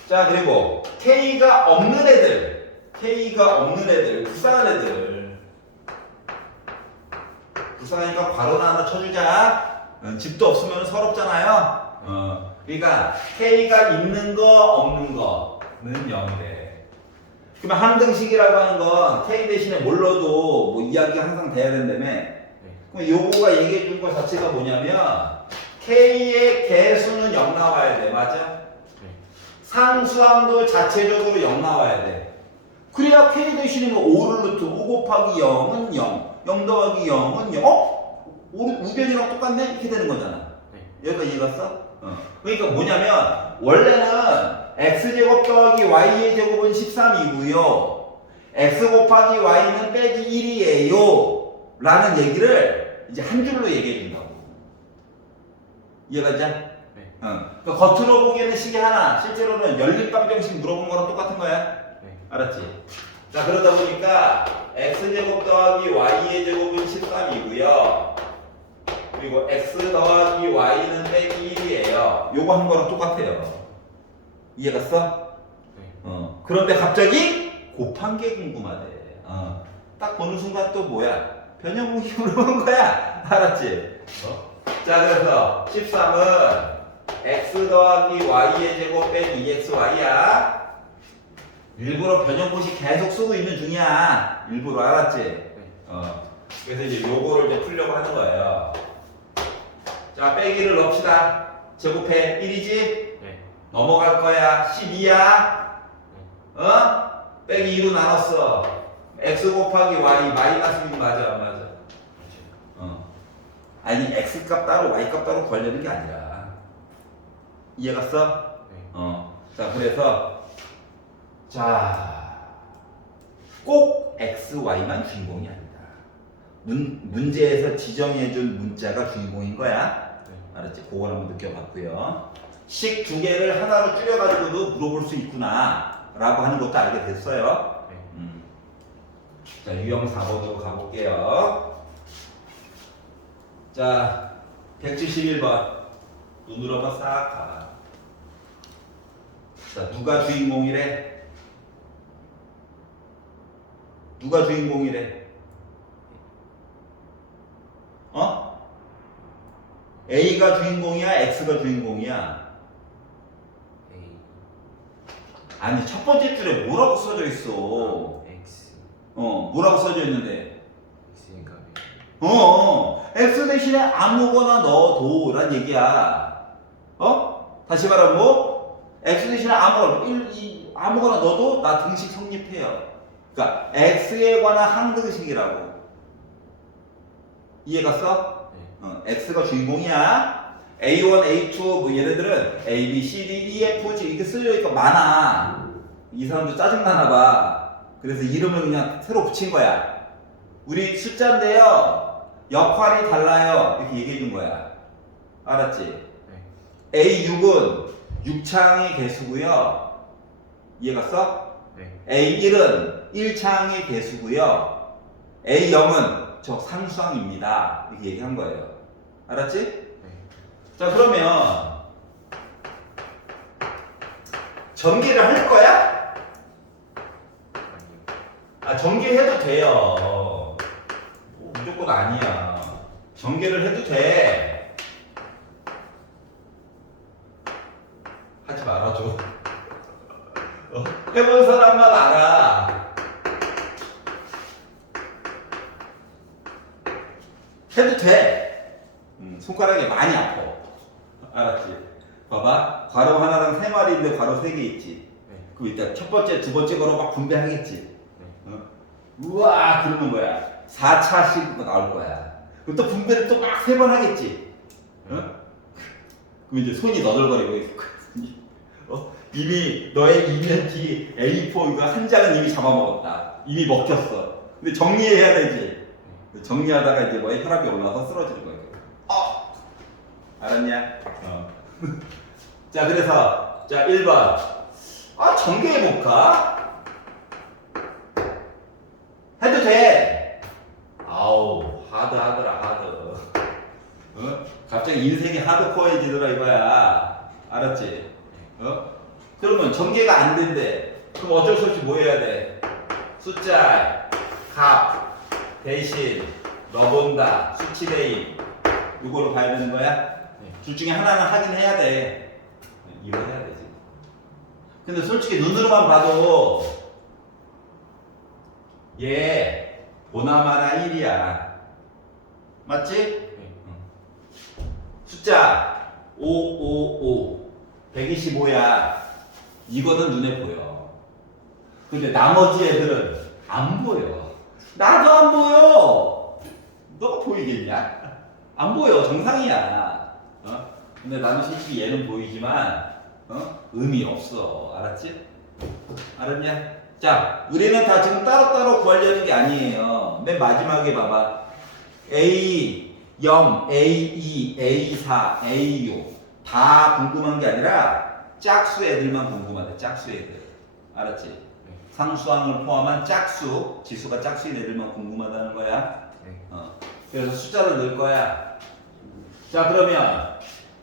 자, 그리고 K가 없는 애들 불쌍한 애들. 불쌍하니까 괄호나 하나 쳐주자. 집도 없으면 서럽잖아요. 그러니까 K가 있는 거 없는 거는 0이래. 그러면 항등식이라고 하는 건 K 대신에 뭘 넣어도 뭐 이야기가 항상 돼야 된다며. 그럼 요거가 얘기해 준 거 자체가 뭐냐면 K의 개수는 0 나와야 돼. 맞아? 네. 상수함도 자체적으로 0 나와야 돼. 그래야 K 대신에 뭐 5를 넣고 5 곱하기 0은 0, 0 더하기 0은 0. 우변이랑 똑같네? 이렇게 되는 거잖아. 여기까지 이해 갔어? 그러니까 뭐냐면 원래는 x제곱 더하기 y의 제곱은 13이고요. x 곱하기 y는 빼기 1이에요. 라는 얘기를 이제 한 줄로 얘기해 준다고. 이해가지? 네. 그러니까 겉으로 보기에는 식이 하나, 실제로는 연립방정식 물어본 거랑 똑같은 거야. 네. 알았지? 자, 그러다 보니까 x제곱 더하기 y의 제곱은 13이고요. 그리고 x 더하기 y는 빼기 1이에요. 요거 한 거랑 똑같아요. 이해갔어? 네. 그런데 갑자기 곱한 게 궁금하대. 딱 보는 순간 또 뭐야? 변형공이 물어본 거야. 알았지? 자, 그래서 13은 x 더하기 y의 제곱 빼기 2xy야. 일부러 변형공식 계속 쓰고 있는 중이야. 일부러. 알았지? 그래서 이제 요거를 이제 풀려고 하는 거예요. 자, 빼기를 넣읍시다. 제곱해 1이지? 네. 넘어갈 거야. 12야. 빼기 2로 나눴어. x 곱하기 y 마이너스 6 맞아, 안 맞아? 아니, x 값 따로 y 값 따로 구하려는 게 아니라. 이해갔어? 네. 자, 그래서 자, 꼭 x, y만 주인공이 아니다. 문제에서 지정해준 문자가 주인공인 거야. 네. 알았지? 그걸 한번 느껴봤고요. 식 두 개를 하나로 줄여가지고도 물어볼 수 있구나 라고 하는 것도 알게 됐어요. 네. 자, 유형 4번으로 가볼게요. 자, 171번 눈으로 한번 싹 봐. 자, 누가 주인공이래? 누가 주인공이래? A가 주인공이야? X가 주인공이야? A. 아니, 첫 번째 줄에 뭐라고 써져 있어? X. 뭐라고 써져 있는데? X니까 X 대신에 아무거나 넣어도 란 얘기야. 다시 말하면 뭐? X 대신에 아무거나 넣어도 나 등식 성립해요. 그러니까 X에 관한 항등식이라고. 이해갔어? 네. X가 주인공이야. A1, A2 뭐 얘네들은 A, B, C, D, E, F, G 이렇게 쓰려니까 많아. 이 사람도 짜증나나 봐. 그래서 이름을 그냥 새로 붙인 거야. 우리 숫자인데요. 역할이 달라요. 이렇게 얘기해 준 거야. 알았지? 네. A6은 6창의 개수고요. 이해갔어? 네. A1은 1창의 개수고요. A0은 저 상수항입니다. 이렇게 얘기한 거예요. 알았지? 네. 자, 그러면 전개를 할 거야? 아니요. 전개해도 돼요. 뭐 무조건 아니야. 전개를 해도 돼. 하지 말아줘. 해본 사람만 알아. 해도 돼. 손가락이 많이 아파. 알았지? 봐봐. 괄호 하나랑 세 마리인데 괄호 세 개 있지. 네. 그 이따 첫 번째, 두 번째 거로 막 분배하겠지. 네. 우와, 그러는 거야. 4차씩 나올 거야. 그럼 또 분배를 또 막 세 번 하겠지. 그럼 이제 손이 너덜거리고 있을 거야. 이미 너의 이면티 A4 이거 한 장은 이미 잡아먹었다. 이미 먹혔어. 근데 정리해야 되지. 정리하다가 이제 너의 혈압이 올라서 쓰러지는 거야. 알았냐? 자, 그래서 자 1번. 전개해볼까? 해도 돼. 아우, 하드라. 갑자기 인생이 하드코어해지더라 이거야. 알았지? 그러면 전개가 안 된대. 그럼 어쩔 수 없이 뭐 해야 돼? 숫자, 값, 대신, 넣어본다, 수치 대입. 이걸로 봐야 되는 거야? 네. 둘 중에 하나는 하긴 해야 돼. 이거 해야 되지. 근데 솔직히 눈으로만 봐도 얘 보나마나 1이야. 맞지? 네. 숫자 555 125야. 이거는 눈에 보여. 근데 나머지 애들은 안 보여. 나도 안 보여. 너가 보이겠냐? 안 보여. 정상이야. 근데 나는 솔직히 얘는 보이지만 의미 없어. 알았지? 알았냐? 자, 우리는 다 지금 따로따로 구하려는 게 아니에요. 맨 마지막에 봐봐. A0, A2, A4, A6 다 궁금한 게 아니라 짝수 애들만 궁금하대. 짝수 애들. 알았지? 네. 상수항을 포함한 짝수, 지수가 짝수인 애들만 궁금하다는 거야. 네. 그래서 숫자를 넣을 거야. 자, 그러면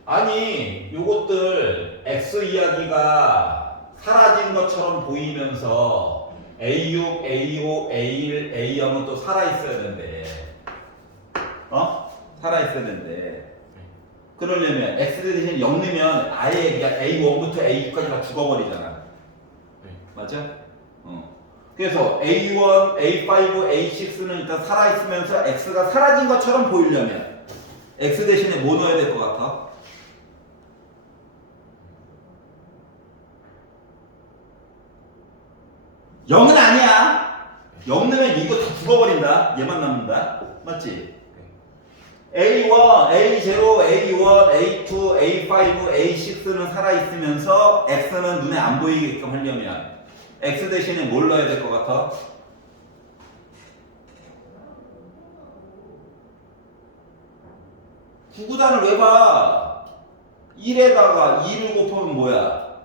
아니 요것들 x 이야기가 사라진 것처럼 보이면서 A6, A5, A1, A0은 또 살아있어야 되는데 살아있어야 되는데 그러려면 x 대신 0 넣으면 아예 그냥 A1부터 A6까지 다 죽어버리잖아. 맞아? 그래서 A1, A5, A6는 일단 살아있으면서 x가 사라진 것처럼 보이려면 x 대신에 뭐 넣어야 될 것 같아? 0은 아니야. 0 넣으면 이거 다 죽어버린다. 얘만 남는다. 맞지? A1, A0, A1, A2, A5, A6는 살아있으면서 x는 눈에 안 보이게끔 하려면 x 대신에 뭘 넣어야 될 것 같아? 구구단을 왜 봐? 1에다가 2를 곱하면 뭐야?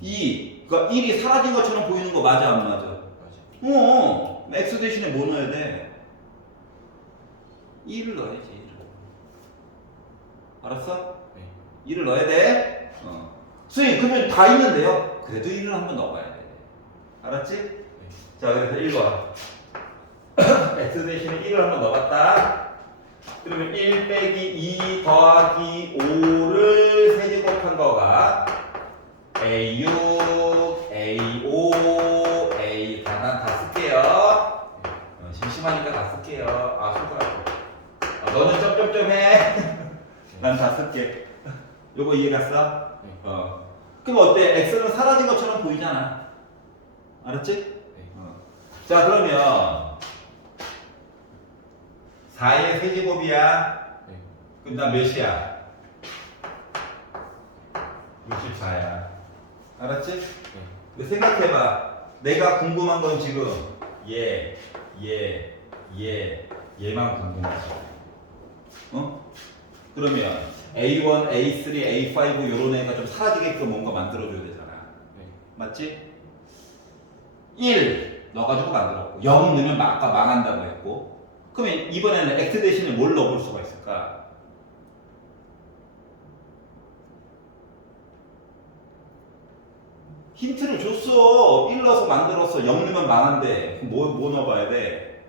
2. 그러니까 1이 사라진 것처럼 보이는 거 맞아 안 맞아? x 대신에 뭐 넣어야 돼? 2를 넣어야지. 2를. 알았어? 네. 2를 넣어야 돼? 수익 그러면 다 있는데요? 그래도 1을 한번 넣어봐야 돼. 알았지? 네. 자 그래서 1로 와. x 대신에 1을 한번 넣어봤다. 그러면 1 빼기 2 더하기 5를 세제곱한 거가 A6, A5, A 다 쓸게요. 심심하니까 다 쓸게요. 아 손가락. 너는 점점점 해. 난 다 쓸게. 요거 이해 갔어? 네. 그럼 어때? x는 사라진 것처럼 보이잖아. 알았지? 네. 자 그러면 4의 세제곱이야. 네. 그럼 나 몇이야? 64야. 알았지? 네. 근데 생각해봐. 내가 궁금한 건 지금 얘만 궁금하지. 그러면 A1, A3, A5 요런 애가 좀 사라지게끔 뭔가 만들어줘야 되잖아. 네. 맞지? 1 넣어가지고 만들었고 0 넣으면 아까 망한다고 했고 그러면 이번에는 x 대신에 뭘 넣어볼 수가 있을까? 힌트를 줬어. 1 넣어서 만들었어. 0 넣으면 망한데 그럼 뭐 넣어봐야 돼?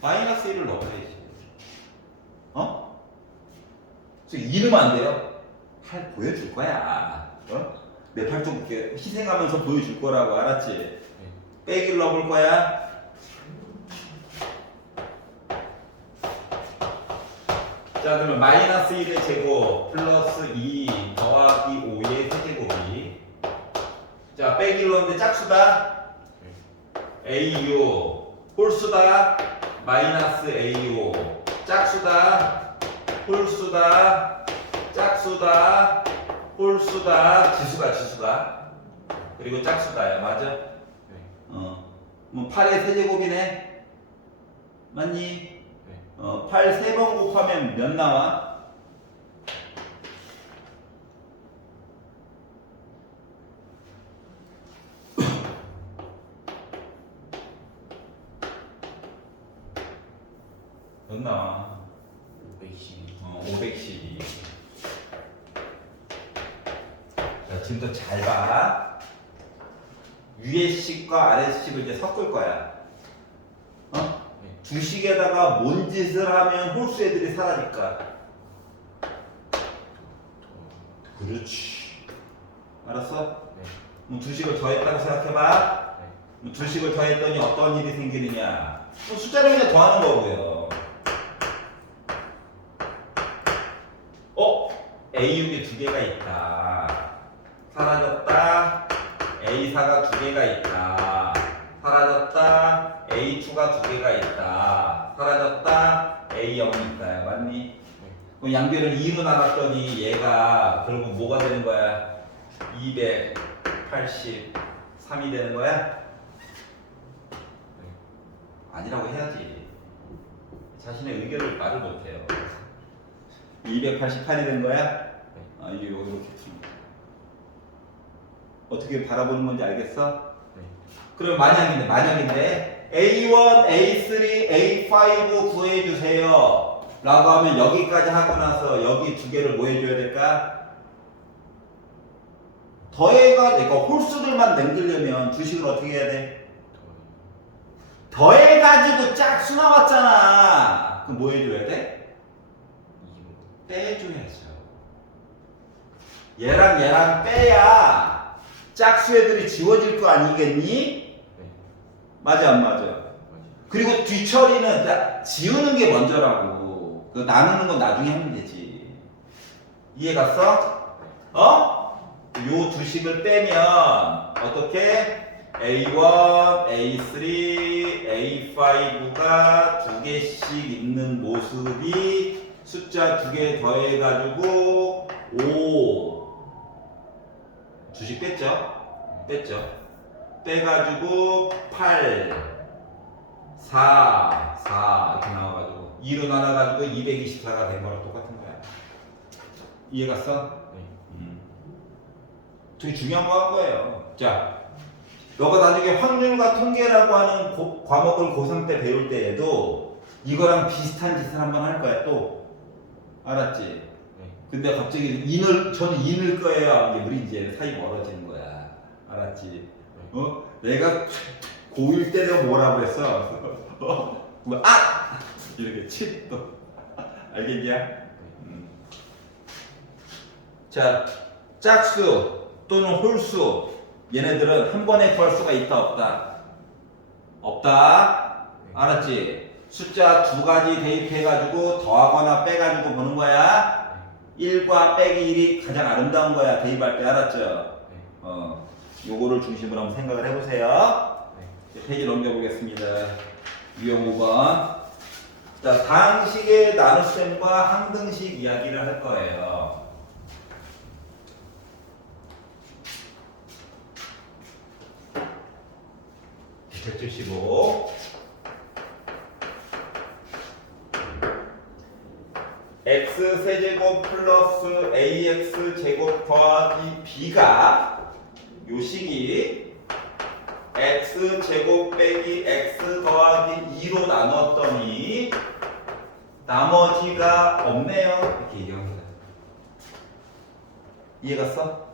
마이너스 1을 넣어야지. 그래서 2 넣으면 안 돼요? 팔 보여줄 거야. 내 팔 좀 이렇게 희생하면서 보여줄 거라고. 알았지? 네. 빼기를 넣어볼 거야. 자 그러면 마이너스 1의 제곱 플러스 2 더하기 5의 세제곱이 자 빼기를 넣었는데 짝수다 A6 홀수다 마이너스 A5 짝수다 홀수다 짝수다 홀수다 지수가 그리고 짝수다야. 맞아? 네. 뭐 8의 세제곱이네. 맞니? 네. 8 3번 곱하면 몇 나와? 몇 나와? 522. 512. 자, 지금부터 잘 봐. 위의 식과 아래 식을 이제 섞을 거야. 네. 두 식에다가 뭔 짓을 하면 홀수 애들이 사라질까? 그렇지. 알았어? 네. 그럼 두 식을 더했다고 생각해봐. 네. 그럼 두 식을 더했더니 어떤 일이 생기느냐? 그럼 숫자를 그냥 더하는 거고요. A6이 두 개가 있다. 사라졌다. A4가 두 개가 있다. 사라졌다. A2가 두 개가 있다. 사라졌다. A0이 있다. 맞니? 네. 그럼 양변을 2로 나눴더니 얘가 결국 뭐가 되는 거야? 283이 되는 거야? 네. 아니라고 해야지. 자신의 의견을 말을 못해요. 288이 된 거야? 이게 이렇게 씁니다. 어떻게 바라보는 건지 알겠어? 네. 그럼 만약인데 A1, A3, A5 구해주세요. 라고 하면 여기까지 하고 나서 여기 두 개를 뭐 해줘야 될까? 더해가, 그러니까 홀수들만 남기려면 주식을 어떻게 해야 돼? 더해가지고 짝수 나왔잖아. 그럼 뭐 해줘야 돼? 빼줘야죠. 얘랑 빼야 짝수 애들이 지워질 거 아니겠니? 맞아 안 맞아? 그리고 뒤처리는 지우는 게 먼저라고. 그 나누는 건 나중에 하면 되지. 이해 갔어? 어? 요 두 식을 빼면 어떻게? A1, A3, A5가 두 개씩 있는 모습이 숫자 두 개 더해가지고 5 주식 뺐죠? 뺐죠? 빼가지고 8 4 이렇게 나와가지고 2로 나눠가지고 224가 된 거랑 똑같은 거야. 이해 갔어? 되게 중요한 거 한 거예요. 자, 너가 나중에 확률과 통계라고 하는 과목을 고3 때 배울 때에도 이거랑 비슷한 짓을 한번 할 거야 또. 알았지? 근데 갑자기 저는 인을 거예요. 이게 우리 이제 사이 멀어지는 거야. 알았지? 어? 내가 고1 때 내가 뭐라고 했어? 뭐, 아! 이렇게 치 또. 알겠냐? 자, 짝수 또는 홀수. 얘네들은 한 번에 구할 수가 있다 없다? 없다. 알았지? 숫자 두 가지 대입해가지고 더하거나 빼가지고 보는 거야. 1과 빼기 1이 가장 아름다운 거야. 대입할 때. 알았죠? 요거를 중심으로 한번 생각을 해보세요. 페이지 넘겨보겠습니다. 유형 5번. 자, 다항식의 나눗셈과 항등식 이야기를 할 거예요. 펼치시고 x 세제곱 플러스 ax 제곱 더하기 b가 요 식이 x 제곱 빼기 x 더하기 2로 나눴더니 나머지가 없네요. 이렇게 얘기합니다. 이해갔어?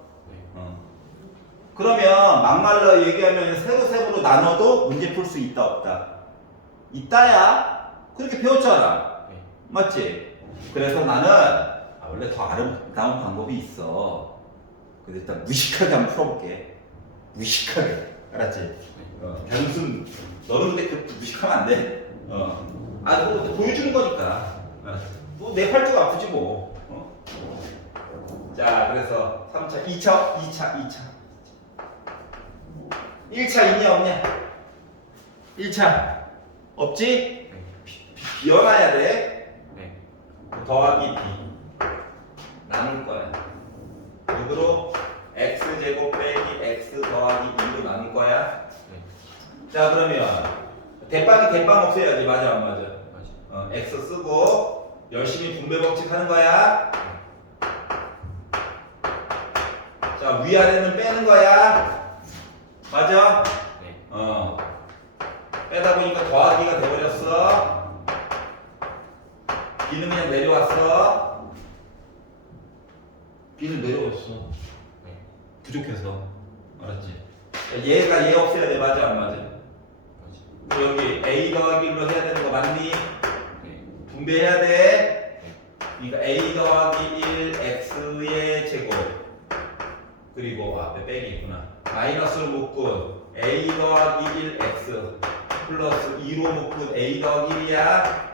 그러면 막말로 얘기하면 세로세로로 나눠도 문제 풀 수 있다 없다? 있다야. 그렇게 배웠잖아. 맞지? 그래서 나는 원래 더 아름다운 방법이 있어. 근데 일단 무식하게 한번 풀어볼게. 무식하게. 알았지? 무슨 너는 근데 그 무식하면 안 돼. 뭐 보여주는 거니까. 뭐 내 팔뚝 아프지 뭐. 자, 그래서 3차, 2차. 1차 있냐 없냐? 1차 없지? 비워놔야 돼. 더하기 b 나눌 거야. 이거로 x 제곱 빼기 x 더하기 2로 나눌 거야. 자, 그러면 대빵 없애야지. 맞아 안 맞아? x 쓰고 열심히 분배 법칙 하는 거야. 자, 위아래는 빼는 거야. 맞아? 빼다 보니까 더하기가 돼버렸어. b는 그냥 내려왔어. b는 내려왔어. 부족해서. 알았지? 얘가 얘 없애야 돼. 맞아 안 맞아? 여기 a 더하기 1로 해야 되는 거 맞니? 분배해야 돼. 그러니까 a 더하기 1 x의 제곱 그리고 앞에 빼기 있구나. 마이너스로 묶은 a 더하기 1 x 플러스 2로 묶은 a 더하기 1이야.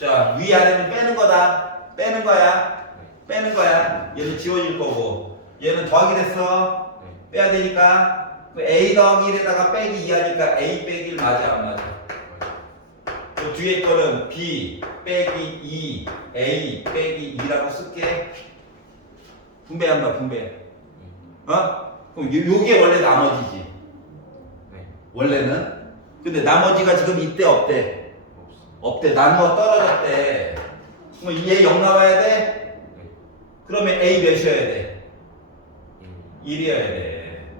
자, 위아래는 빼는 거다. 빼는 거야. 빼는 거야. 얘는 지워질 거고 얘는 더하기 됐어. 빼야 되니까 그 a 더하기 1에다가 빼기 2하니까 a 빼기 1 맞아 안 맞아? 그 뒤에 거는 b 빼기 2 a 빼기 2라고 쓸게. 분배한다 분배. 그럼 요게 원래 나머지지. 원래는. 근데 나머지가 지금 이때 없대. 없대. 나누어 떨어졌대. 그럼 얘 0 나와야 돼? 그러면 a 몇이어야 돼? 1이어야 돼.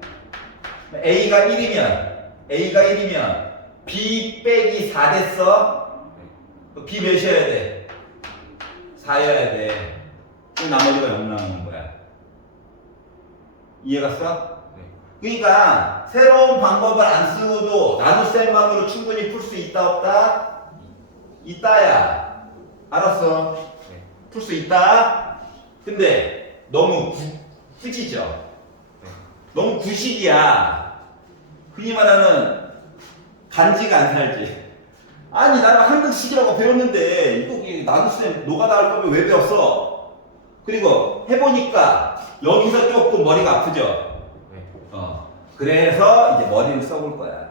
a가 1이면 b 빼기 4 됐어? b 몇이어야 돼? 4여야 돼. 그럼 나머지가 0 나오는 거야. 이해갔어? 네. 그러니까 새로운 방법을 안 쓰고도 나눗셈만으로 충분히 풀 수 있다 없다? 있다야. 알았어? 네. 풀 수 있다. 근데 너무 후지죠. 네. 너무 구식이야. 흔히 말하는 간지가 안 살지. 아니 나는 한글식이라고 배웠는데 이거 나눗셈 노가다 할 거면 왜 배웠어? 그리고 해보니까 여기서 조금 머리가 아프죠. 네. 그래서 이제 머리를 써볼 거야.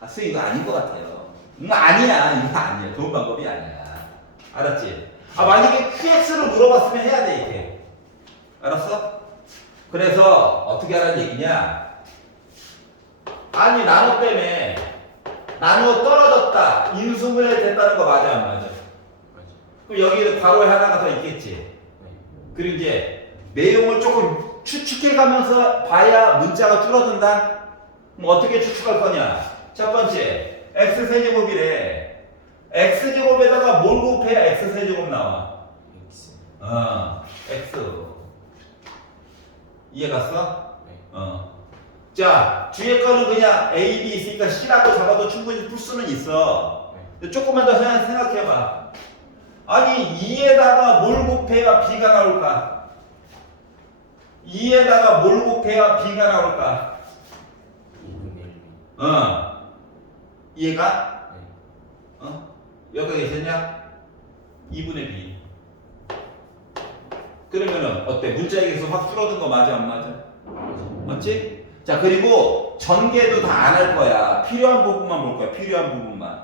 아, 수 이거 아닌 것 같아요. 아니야. 이거 아니야. 좋은 방법이 아니야. 알았지? 아, 만약에 QX를 물어봤으면 해야 돼, 이렇게. 알았어? 그래서 어떻게 하라는 얘기냐? 아니, 나노 때문에 나노 떨어졌다. 인수분해 됐다는 거 맞아, 안 맞아? 맞아. 그럼 여기 괄호에 하나가 더 있겠지? 네. 그리고 이제 내용을 조금 추측해가면서 봐야 문자가 줄어든다? 그럼 어떻게 추측할 거냐? 첫 번째, x세제곱이래. x제곱에다가 뭘 곱해야 x세제곱 나와? X. x. 이해 갔어? 네. 자, 뒤에 거는 그냥 a, b 있으니까 c라고 잡아도 충분히 풀 수는 있어. 근데 조금만 더 생각해봐. 아니, 2에다가 뭘 곱해야 b가 나올까? 2에다가 뭘 곱해야 b가 나올까? 2분의 1. 이해가? 네. 여기까지 있었냐? 2분의 b. 그러면은 어때? 문자에게서 확 줄어든 거 맞아 안 맞아? 맞지? 자, 그리고 전개도 다 안 할 거야. 필요한 부분만 볼 거야. 필요한 부분만.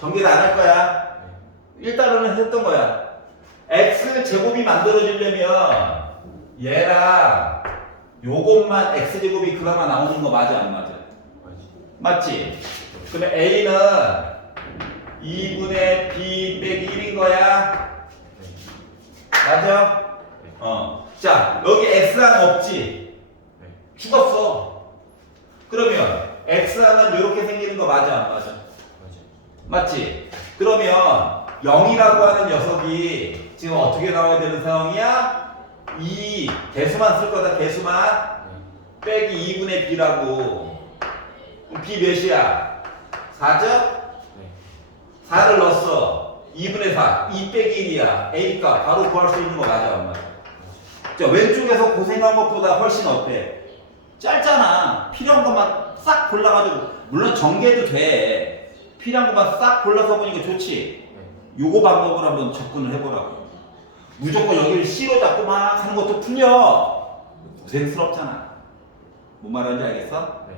전개 다 안 할 거야. 네. 일단은 했던 거야. x 제곱이 만들어지려면 얘랑 요것만 x 제곱이 그나마 나오는 거 맞아 안 맞아? 맞지. 맞지? 그러면 a는 2분의 b 빼기 1인 거야. 네. 맞아? 네. 자, 여기 x랑 없지? 네. 죽었어. 그러면 x는 이렇게 생기는 거 맞아 안 맞아? 맞아. 맞지? 그러면 0이라고 하는 녀석이 지금 어떻게 나와야 되는 상황이야? 2 개수만 쓸 거다. 개수만 네. 빼기 2분의 b라고. 그럼 b 몇이야? 4죠? 네. 4를 넣었어. 2분의 4. 2 빼기 1이야. a값 바로 구할 수 있는 거 맞아 안 맞아? 자, 왼쪽에서 고생한 것보다 훨씬 어때? 짧잖아. 필요한 것만 싹 골라가지고. 물론 전개도 돼. 필요한 것만 싹 골라서 보니까 좋지. 네. 요거 방법을 한번 접근을 해보라고. 무조건 여기를 C로 잡고 막 하는 것도 풀려. 고생스럽잖아. 뭔 말하는지 알겠어? 네.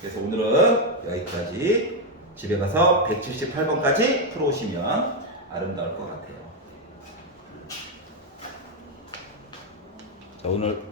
그래서 오늘은 여기까지. 집에 가서 178번까지 풀어오시면 아름다울 것 같아요. 자, 오늘